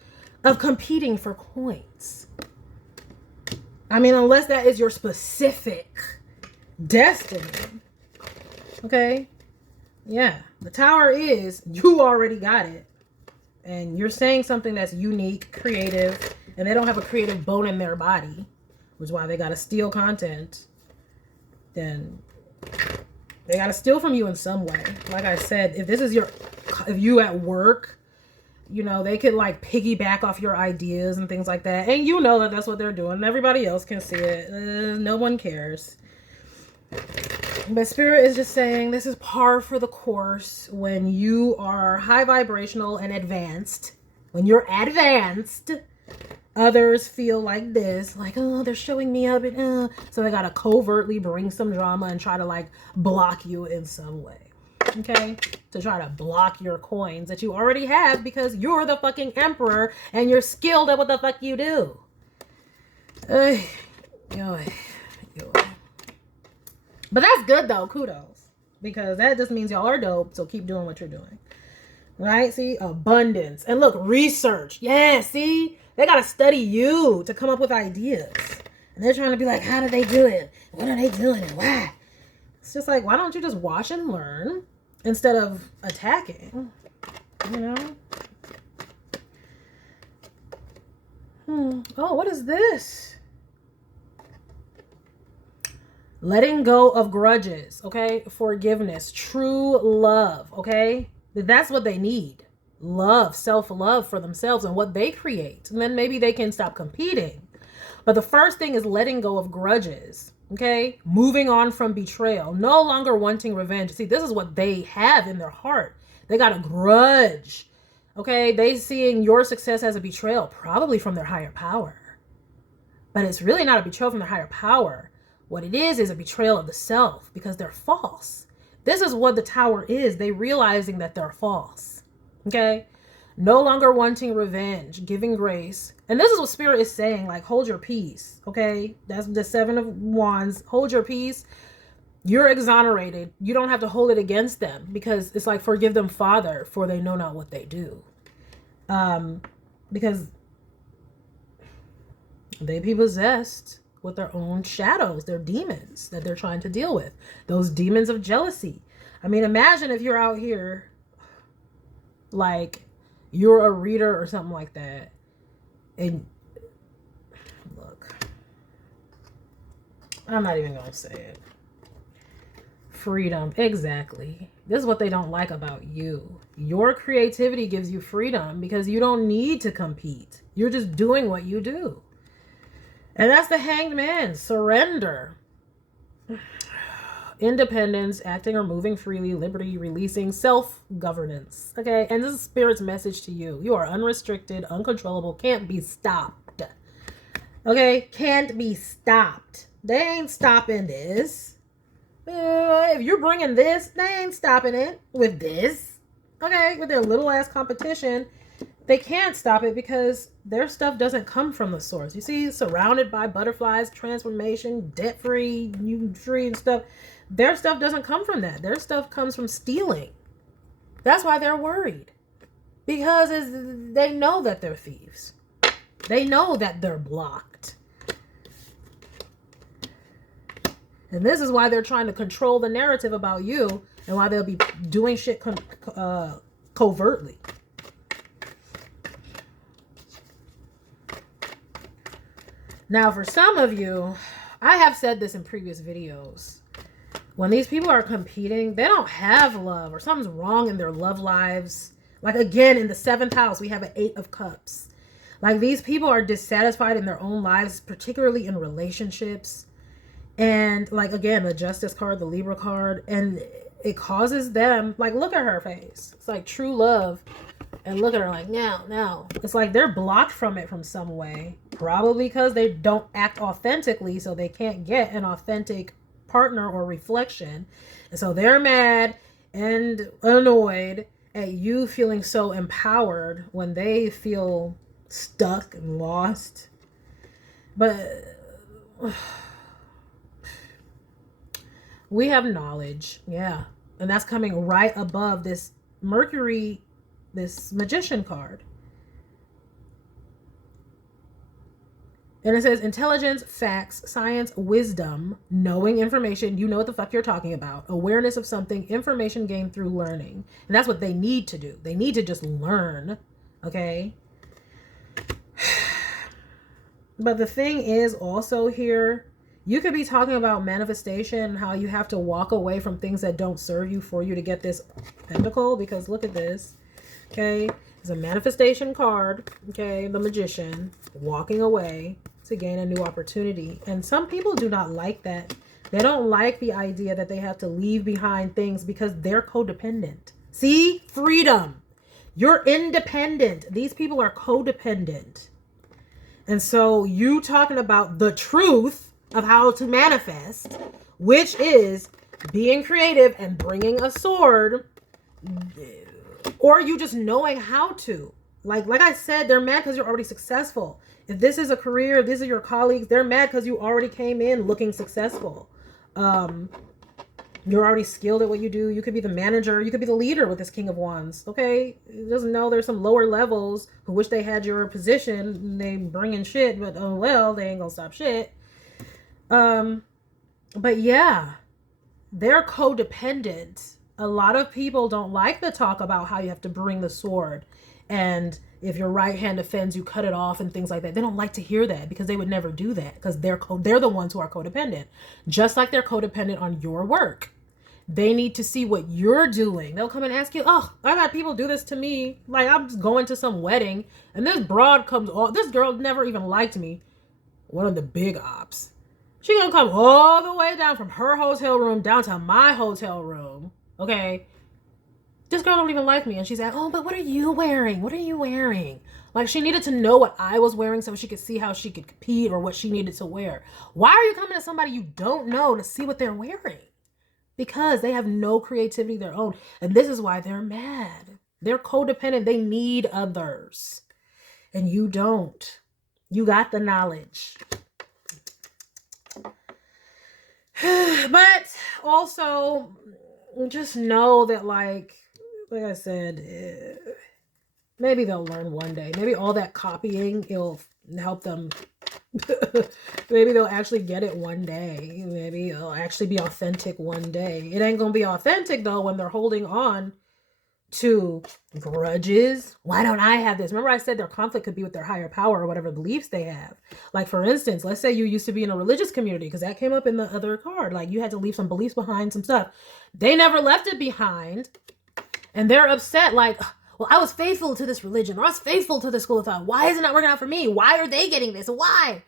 of competing for coins. I mean, unless that is your specific destiny. Okay? Yeah. The Tower is, you already got it. And you're saying something that's unique, creative, and they don't have a creative bone in their body, which is why they got to steal content. Then they got to steal from you in some way. Like I said, if this is if you at work, you know, they could like piggyback off your ideas and things like that. And you know that that's what they're doing. Everybody else can see it. No one cares. But Spirit is just saying this is par for the course when you are high vibrational and advanced. When you're advanced, others feel like this, like, oh, they're showing me up. And, so they got to covertly bring some drama and try to like block you in some way. Okay? To try to block your coins that you already have because you're the fucking emperor and you're skilled at what the fuck you do. But that's good though, kudos. Because that just means y'all are dope, so keep doing what you're doing. Right? See? Abundance. And look, research. Yeah, see? They gotta study you to come up with ideas. And they're trying to be like, how do they do it? What are they doing and why? It's just like, why don't you just watch and learn instead of attacking? You know? Oh, what is this? Letting go of grudges, okay? Forgiveness, true love, okay? That's what they need. Love, self-love for themselves and what they create. And then maybe they can stop competing. But the first thing is letting go of grudges, okay? Moving on from betrayal. No longer wanting revenge. See, this is what they have in their heart. They got a grudge, okay? They seeing your success as a betrayal, probably from their higher power. But it's really not a betrayal from their higher power. What it is a betrayal of the self because they're false. This is what the Tower is. They realizing that they're false. Okay? No longer wanting revenge, giving grace. And this is what Spirit is saying, like, hold your peace. Okay? That's the 7 of Wands. Hold your peace. You're exonerated. You don't have to hold it against them because it's like, forgive them, Father, for they know not what they do. Because they be possessed with their own shadows, their demons that they're trying to deal with. Those demons of jealousy. I mean, imagine if you're out here, like, you're a reader or something like that. And look, I'm not even going to say it. freedom. Exactly. This is what they don't like about you. Your creativity gives you freedom because you don't need to compete. You're just doing what you do. And that's the Hanged Man. Surrender. Independence, acting or moving freely, liberty, releasing, self-governance. Okay? And this is Spirit's message to you. You are unrestricted, uncontrollable, can't be stopped. Okay? Can't be stopped. They ain't stopping this. If you're bringing this, they ain't stopping it with this. Okay? With their little ass competition, they can't stop it because their stuff doesn't come from the source. You see, surrounded by butterflies, transformation, debt-free, free and stuff. Their stuff doesn't come from that. Their stuff comes from stealing. That's why they're worried. Because they know that they're thieves. They know that they're blocked. And this is why they're trying to control the narrative about you and why they'll be doing shit covertly. Now, for some of you, I have said this in previous videos. When these people are competing, they don't have love or something's wrong in their love lives. Like, again, in the 7th house, we have an 8 of Cups. Like, these people are dissatisfied in their own lives, particularly in relationships. And, like, again, the Justice card, the Libra card, and it causes them, like, look at her face. It's like true love. And look at her like, no. It's like they're blocked from it from some way. Probably because they don't act authentically, so they can't get an authentic partner or reflection. And so they're mad and annoyed at you feeling so empowered when they feel stuck and lost. But we have knowledge. Yeah. And that's coming right above this Mercury, this Magician card. And it says intelligence, facts, science, wisdom, knowing information. You know what the fuck you're talking about. Awareness of something, information gained through learning. And that's what they need to do. They need to just learn. Okay? But the thing is also here, you could be talking about manifestation, how you have to walk away from things that don't serve you for you to get this pentacle. Because look at this. Okay? It's a manifestation card. Okay? The Magician walking away to gain a new opportunity. And some people do not like that. They don't like the idea that they have to leave behind things because they're codependent. See? Freedom. You're independent. These people are codependent. And so you talking about the truth of how to manifest, which is being creative and bringing a sword, or you just knowing how to. Like I said, they're mad because you're already successful. If this is a career, if these are your colleagues, they're mad because you already came in looking successful. You're already skilled at what you do. You could be the manager. You could be the leader with this King of Wands. Okay? It doesn't know there's some lower levels who wish they had your position. And they bring in shit, but oh well, they ain't gonna stop shit. But yeah, they're codependent. A lot of people don't like the talk about how you have to bring the sword. And if your right hand offends, you cut it off and things like that. They don't like to hear that because they would never do that because they're the ones who are codependent. Just like they're codependent on your work. They need to see what you're doing. They'll come and ask you, oh, I've had people do this to me. Like I'm just going to some wedding and this broad comes off. This girl never even liked me. One of the big ops. She gonna come all the way down from her hotel room down to my hotel room. Okay. This girl don't even like me. And she's like, oh, but what are you wearing? What are you wearing? Like she needed to know what I was wearing so she could see how she could compete or what she needed to wear. Why are you coming to somebody you don't know to see what they're wearing? Because they have no creativity of their own. And this is why they're mad. They're codependent. They need others. And you don't. You got the knowledge. But also just know that like I said, maybe they'll learn one day. Maybe all that copying, it'll help them. Maybe they'll actually get it one day. Maybe it'll actually be authentic one day. It ain't gonna be authentic though when they're holding on to grudges. Why don't I have this? Remember I said their conflict could be with their higher power or whatever beliefs they have. Like for instance, let's say you used to be in a religious community, because that came up in the other card. Like you had to leave some beliefs behind, some stuff. They never left it behind. And they're upset like, well, I was faithful to this religion, or I was faithful to this school of thought. Why is it not working out for me? Why are they getting this? Why?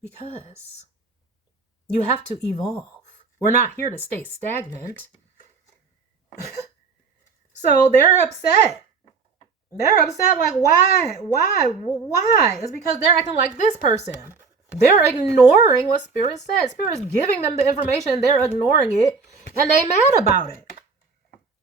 Because you have to evolve. We're not here to stay stagnant. So they're upset. They're upset like, why? It's because they're acting like this person. They're ignoring what Spirit said. Spirit is giving them the information. They're ignoring it. And they mad about it.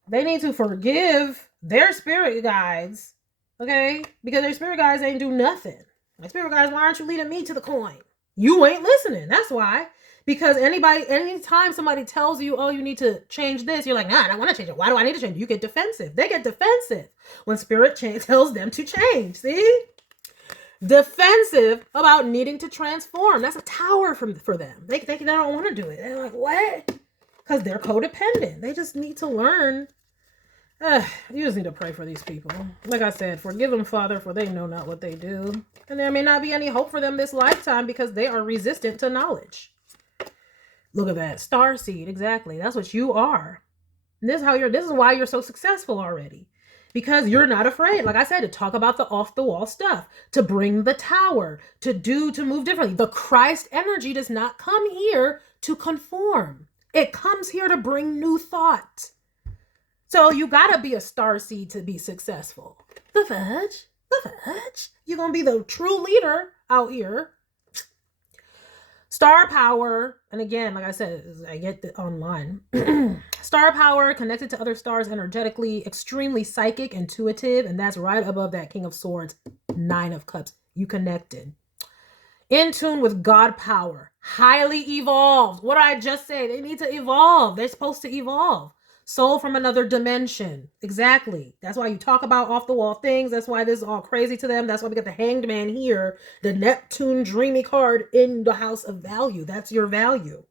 They need to forgive their spirit guides. Okay? Because their spirit guides ain't do nothing. My spirit guides, why aren't you leading me to the coin? You ain't listening. That's why. Because anytime somebody tells you, oh, you need to change this, you're like, nah, I don't want to change it. Why do I need to change it? You get defensive. They get defensive when Spirit tells them to change. See? Defensive about needing to transform. That's a tower for them. They don't want to do it. They're like, what? Because they're codependent. They just need to learn. You just need to pray for these people. Like I said, forgive them, Father, for they know not what they do. And there may not be any hope for them this lifetime because they are resistant to knowledge. Look at that. Star seed. Exactly. That's what you are. And this is why you're so successful already. Because you're not afraid. Like I said, to talk about the off the wall stuff, to bring the tower, to move differently. The Christ energy does not come here to conform. It comes here to bring new thought. So you gotta be a star seed to be successful. The fudge. You're gonna be the true leader out here. Star power, and again, like I said, I get it online. Star power, connected to other stars energetically, extremely psychic, intuitive, and that's right above that King of Swords, 9 of Cups. You connected. In tune with God power, highly evolved. What did I just say? They need to evolve. They're supposed to evolve. Soul from another dimension. Exactly. That's why you talk about off the wall things. That's why this is all crazy to them. That's why we got the Hanged Man here, the Neptune dreamy card in the house of value. That's your value.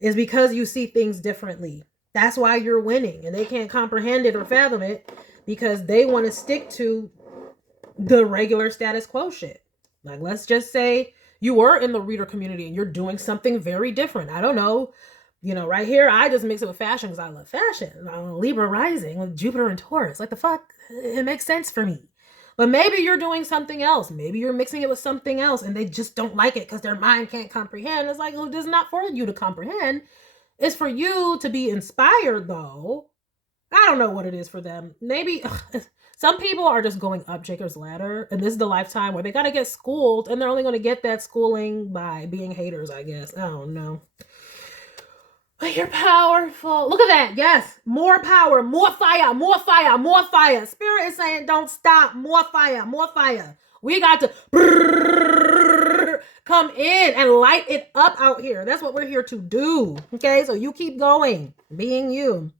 Is because you see things differently. That's why you're winning, and they can't comprehend it or fathom it because they want to stick to the regular status quo shit. Like, let's just say you were in the reader community and you're doing something very different. I don't know. You know, right here, I just mix it with fashion because I love fashion. I'm a Libra rising with Jupiter and Taurus. Like, the fuck? It makes sense for me. But maybe you're doing something else. Maybe you're mixing it with something else and they just don't like it because their mind can't comprehend. It's like, well, this is not for you to comprehend. It's for you to be inspired, though. I don't know what it is for them. Maybe some people are just going up Jacob's ladder. And this is the lifetime where they got to get schooled. And they're only going to get that schooling by being haters, I guess. I don't know. But you're powerful. Look at that. Yes. More power. More fire. More fire. More fire. Spirit is saying don't stop. More fire. More fire. We got to come in and light it up out here. That's what we're here to do. Okay. So you keep going. Being you.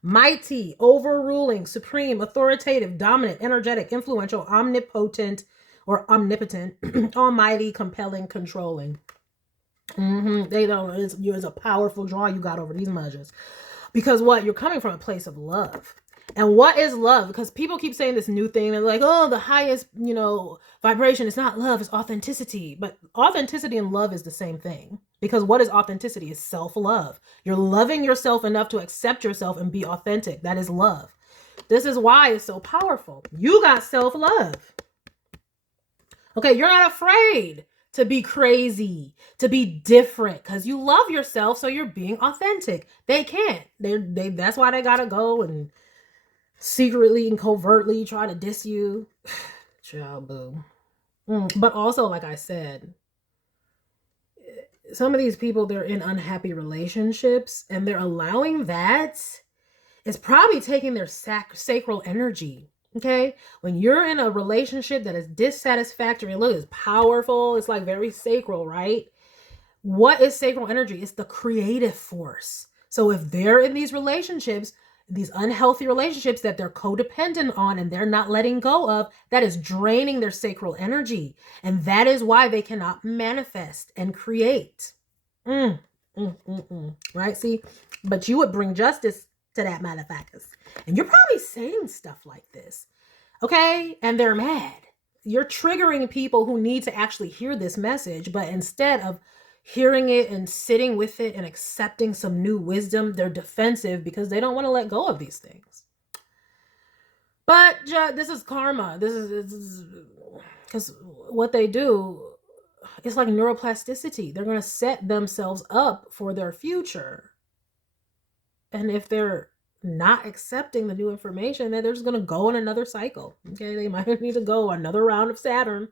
Mighty, overruling, supreme, authoritative, dominant, energetic, influential, omnipotent, almighty, compelling, controlling. They don't. It's a powerful draw you got over these measures, because what, you're coming from a place of love. And what is love? Because people keep saying this new thing and like, oh, the highest, vibration is not love, it's authenticity. But authenticity and love is the same thing. Because what is authenticity? Is self-love. You're loving yourself enough to accept yourself and be authentic. That is love. This is why it's so powerful. You got self-love. Okay, you're not afraid to be crazy, to be different, because you love yourself, so you're being authentic. They can't. That's why they gotta go and secretly and covertly try to diss you. Child, boo. But also, like I said, some of these people, they're in unhappy relationships, and they're allowing that. It's probably taking their sacral energy. Okay, when you're in a relationship that is dissatisfactory, look, it's powerful. It's like very sacral, right? What is sacral energy? It's the creative force. So if they're in these relationships, these unhealthy relationships that they're codependent on and they're not letting go of, that is draining their sacral energy. And that is why they cannot manifest and create. Right? See, but you would bring justice to that motherfuckers. And you're probably saying stuff like this, okay? And they're mad. You're triggering people who need to actually hear this message, but instead of hearing it and sitting with it and accepting some new wisdom, they're defensive because they don't want to let go of these things. But this is karma. This is because what they do, it's like neuroplasticity. They're going to set themselves up for their future. And if they're not accepting the new information, then they're just going to go in another cycle. Okay, they might need to go another round of Saturn,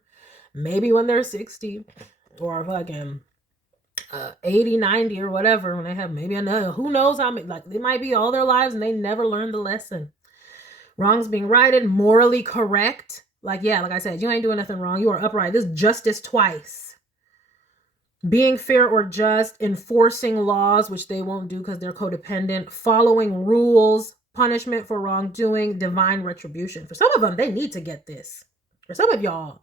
maybe when they're 60 or fucking 80, 90 or whatever, when they have maybe another, who knows how many, like they might be all their lives and they never learned the lesson. Wrongs being righted, morally correct. Like, yeah, like I said, you ain't doing nothing wrong. You are upright. This is justice twice. Being fair or just, enforcing laws, which they won't do because they're codependent, following rules, punishment for wrongdoing, divine retribution. For some of them, they need to get this. For some of y'all,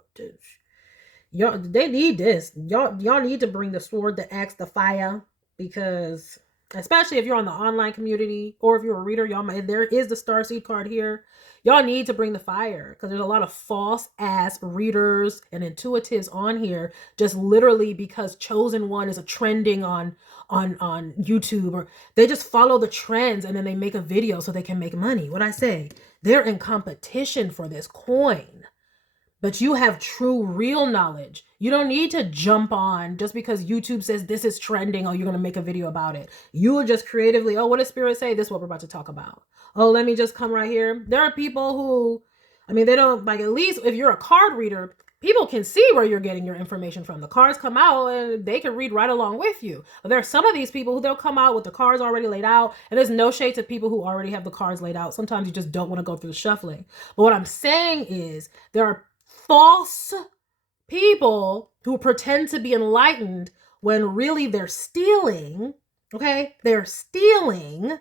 they need this. Y'all need to bring the sword, the axe, the fire, because especially if you're on the online community or if you're a reader, there is the starseed card here. Y'all need to bring the fire because there's a lot of false ass readers and intuitives on here just literally because chosen one is a trending on YouTube, or they just follow the trends and then they make a video so they can make money. What I say, they're in competition for this coin. But you have true, real knowledge. You don't need to jump on just because YouTube says this is trending. Oh, you're going to make a video about it. You will just creatively, oh, what does Spirit say? This is what we're about to talk about. Oh, let me just come right here. There are people who, I mean, they don't, like, at least if you're a card reader, people can see where you're getting your information from. The cards come out and they can read right along with you. But there are some of these people who they'll come out with the cards already laid out. And there's no shade to people who already have the cards laid out. Sometimes you just don't want to go through the shuffling. But what I'm saying is there are false people who pretend to be enlightened when really they're stealing, okay? They're stealing,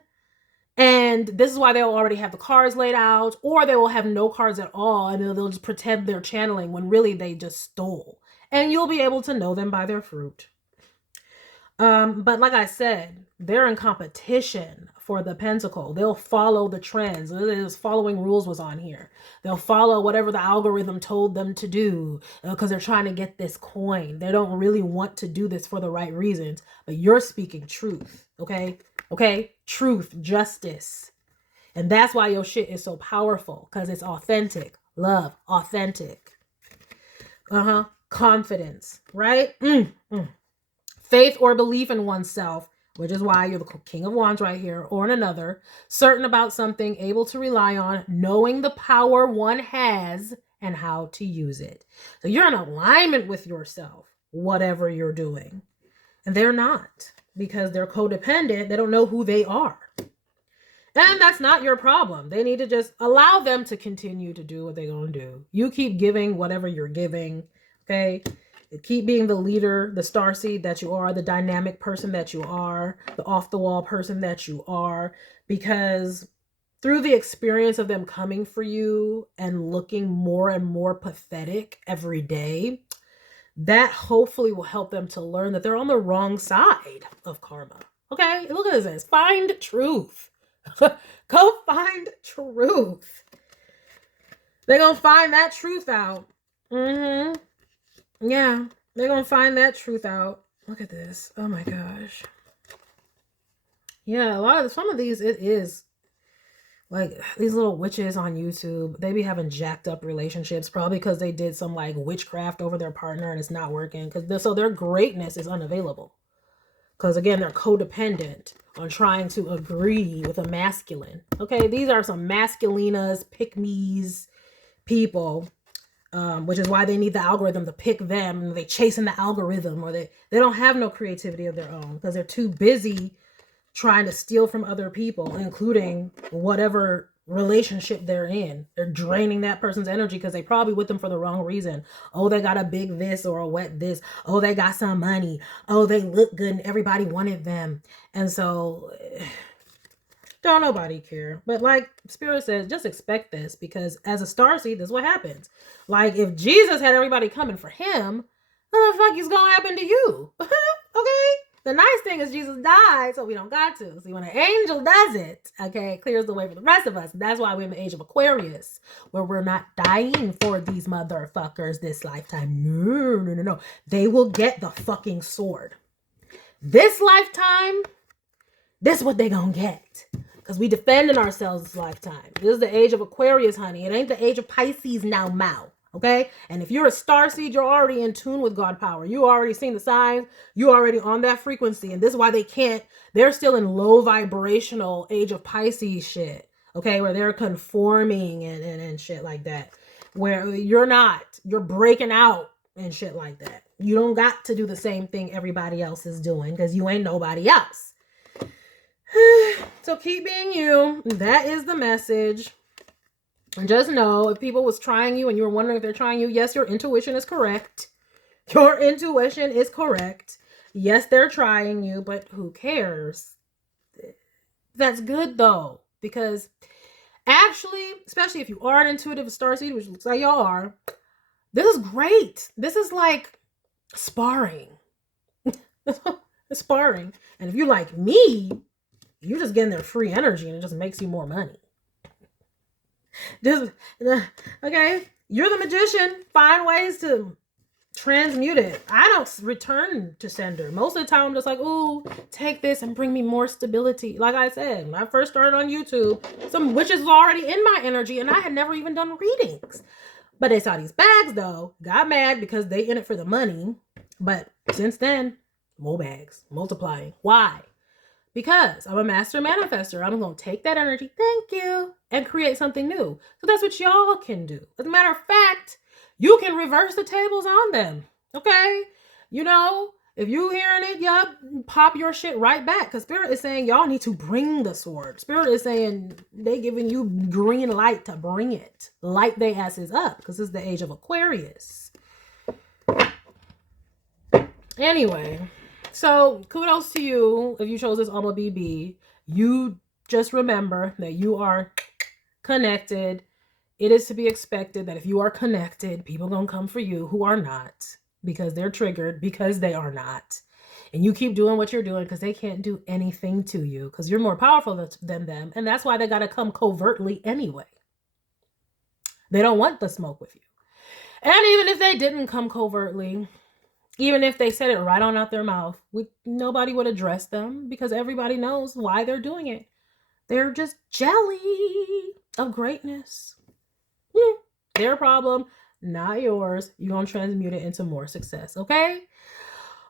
and this is why they'll already have the cards laid out, or they will have no cards at all, and they'll just pretend they're channeling when really they just stole. And you'll be able to know them by their fruit. But like I said, they're in competition for the pentacle. They'll follow the trends. This following rules was on here. They'll follow whatever the algorithm told them to do because they're trying to get this coin. They don't really want to do this for the right reasons, but you're speaking truth, okay? Okay? Truth, justice. And that's why your shit is so powerful, because it's authentic. Love, authentic. Confidence, right? Faith or belief in oneself, which is why you're the King of Wands right here, or in another, certain about something, able to rely on, knowing the power one has and how to use it. So you're in alignment with yourself, whatever you're doing. And they're not, because they're codependent. They don't know who they are. And that's not your problem. They need to just allow them to continue to do what they're going to do. You keep giving whatever you're giving, okay? Keep being the leader, the starseed that you are, the dynamic person that you are, the off-the-wall person that you are, because through the experience of them coming for you and looking more and more pathetic every day, that hopefully will help them to learn that they're on the wrong side of karma. Okay? Look at this. Find truth. Go find truth. They're going to find that truth out. Yeah, they're going to find that truth out. Look at this. Oh my gosh. Yeah, some of these, it is like these little witches on YouTube. They be having jacked up relationships, probably because they did some like witchcraft over their partner and it's not working. So their greatness is unavailable. Because again, they're codependent on trying to agree with a masculine. Okay, these are some masculinas, pick-me's people. Which is why they need the algorithm to pick them, and they chasing the algorithm, or they don't have no creativity of their own because they're too busy trying to steal from other people, including whatever relationship they're in. They're draining that person's energy because they probably with them for the wrong reason. Oh, they got a big this or a wet this. Oh, they got some money. Oh, they look good and everybody wanted them. And so don't nobody care. But like Spirit says, just expect this, because as a starseed, this is what happens. Like if Jesus had everybody coming for him, what the fuck is going to happen to you? Okay? The nice thing is Jesus died, so we don't got to. See, when an angel does it, okay, it clears the way for the rest of us. That's why we're in the age of Aquarius, where we're not dying for these motherfuckers this lifetime. No, no, no, no. They will get the fucking sword. This lifetime, this is what they gonna get. Because we defending ourselves this lifetime. This is the age of Aquarius, honey. It ain't the age of Pisces now, Mao. Okay? And if you're a star seed, you're already in tune with God power. You already seen the signs. You already on that frequency. And this is why they can't, they're still in low vibrational age of Pisces shit. Okay? Where they're conforming and shit like that. Where you're not. You're breaking out and shit like that. You don't got to do the same thing everybody else is doing because you ain't nobody else. So keep being you. That is the message. And just know, if people was trying you and you were wondering if they're trying you, yes, your intuition is correct. Your intuition is correct. Yes, they're trying you, but who cares? That's good, though. Because actually, especially if you are an intuitive starseed, which looks like y'all are, this is great. This is like sparring. Sparring. And if you like me, you're just getting their free energy and it just makes you more money. Just, okay, you're the magician. Find ways to transmute it. I don't return to sender. Most of the time, I'm just like, ooh, take this and bring me more stability. Like I said, when I first started on YouTube, some witches was already in my energy and I had never even done readings. But they saw these bags, though, got mad because they in it for the money. But since then, more bags, multiplying. Why? Because I'm a master manifester. I'm going to take that energy, thank you, and create something new. So that's what y'all can do. As a matter of fact, you can reverse the tables on them. Okay? You know, if you hearing it, yup, pop your shit right back. Because Spirit is saying y'all need to bring the sword. Spirit is saying they giving you green light to bring it. Light they asses up. Because this is the age of Aquarius. Anyway. So kudos to you if you chose this Alma BB. You just remember that you are connected. It is to be expected that if you are connected, people gonna come for you who are not because they're triggered because they are not. And you keep doing what you're doing because they can't do anything to you because you're more powerful than them. And that's why they gotta come covertly anyway. They don't want the smoke with you. And even if they didn't come covertly, even if they said it right on out their mouth, nobody would address them because everybody knows why they're doing it. They're just jelly of greatness. Their problem, not yours. You're going to transmute it into more success, okay?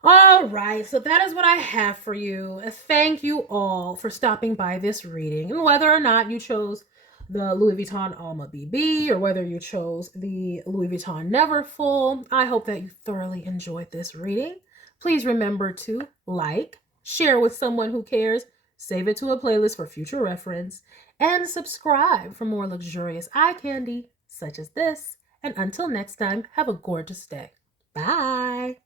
All right, so that is what I have for you. Thank you all for stopping by this reading. And whether or not you chose the Louis Vuitton Alma BB or whether you chose the Louis Vuitton Neverfull, I hope that you thoroughly enjoyed this reading. Please remember to like, share with someone who cares, save it to a playlist for future reference, and subscribe for more luxurious eye candy such as this. And until next time, have a gorgeous day. Bye.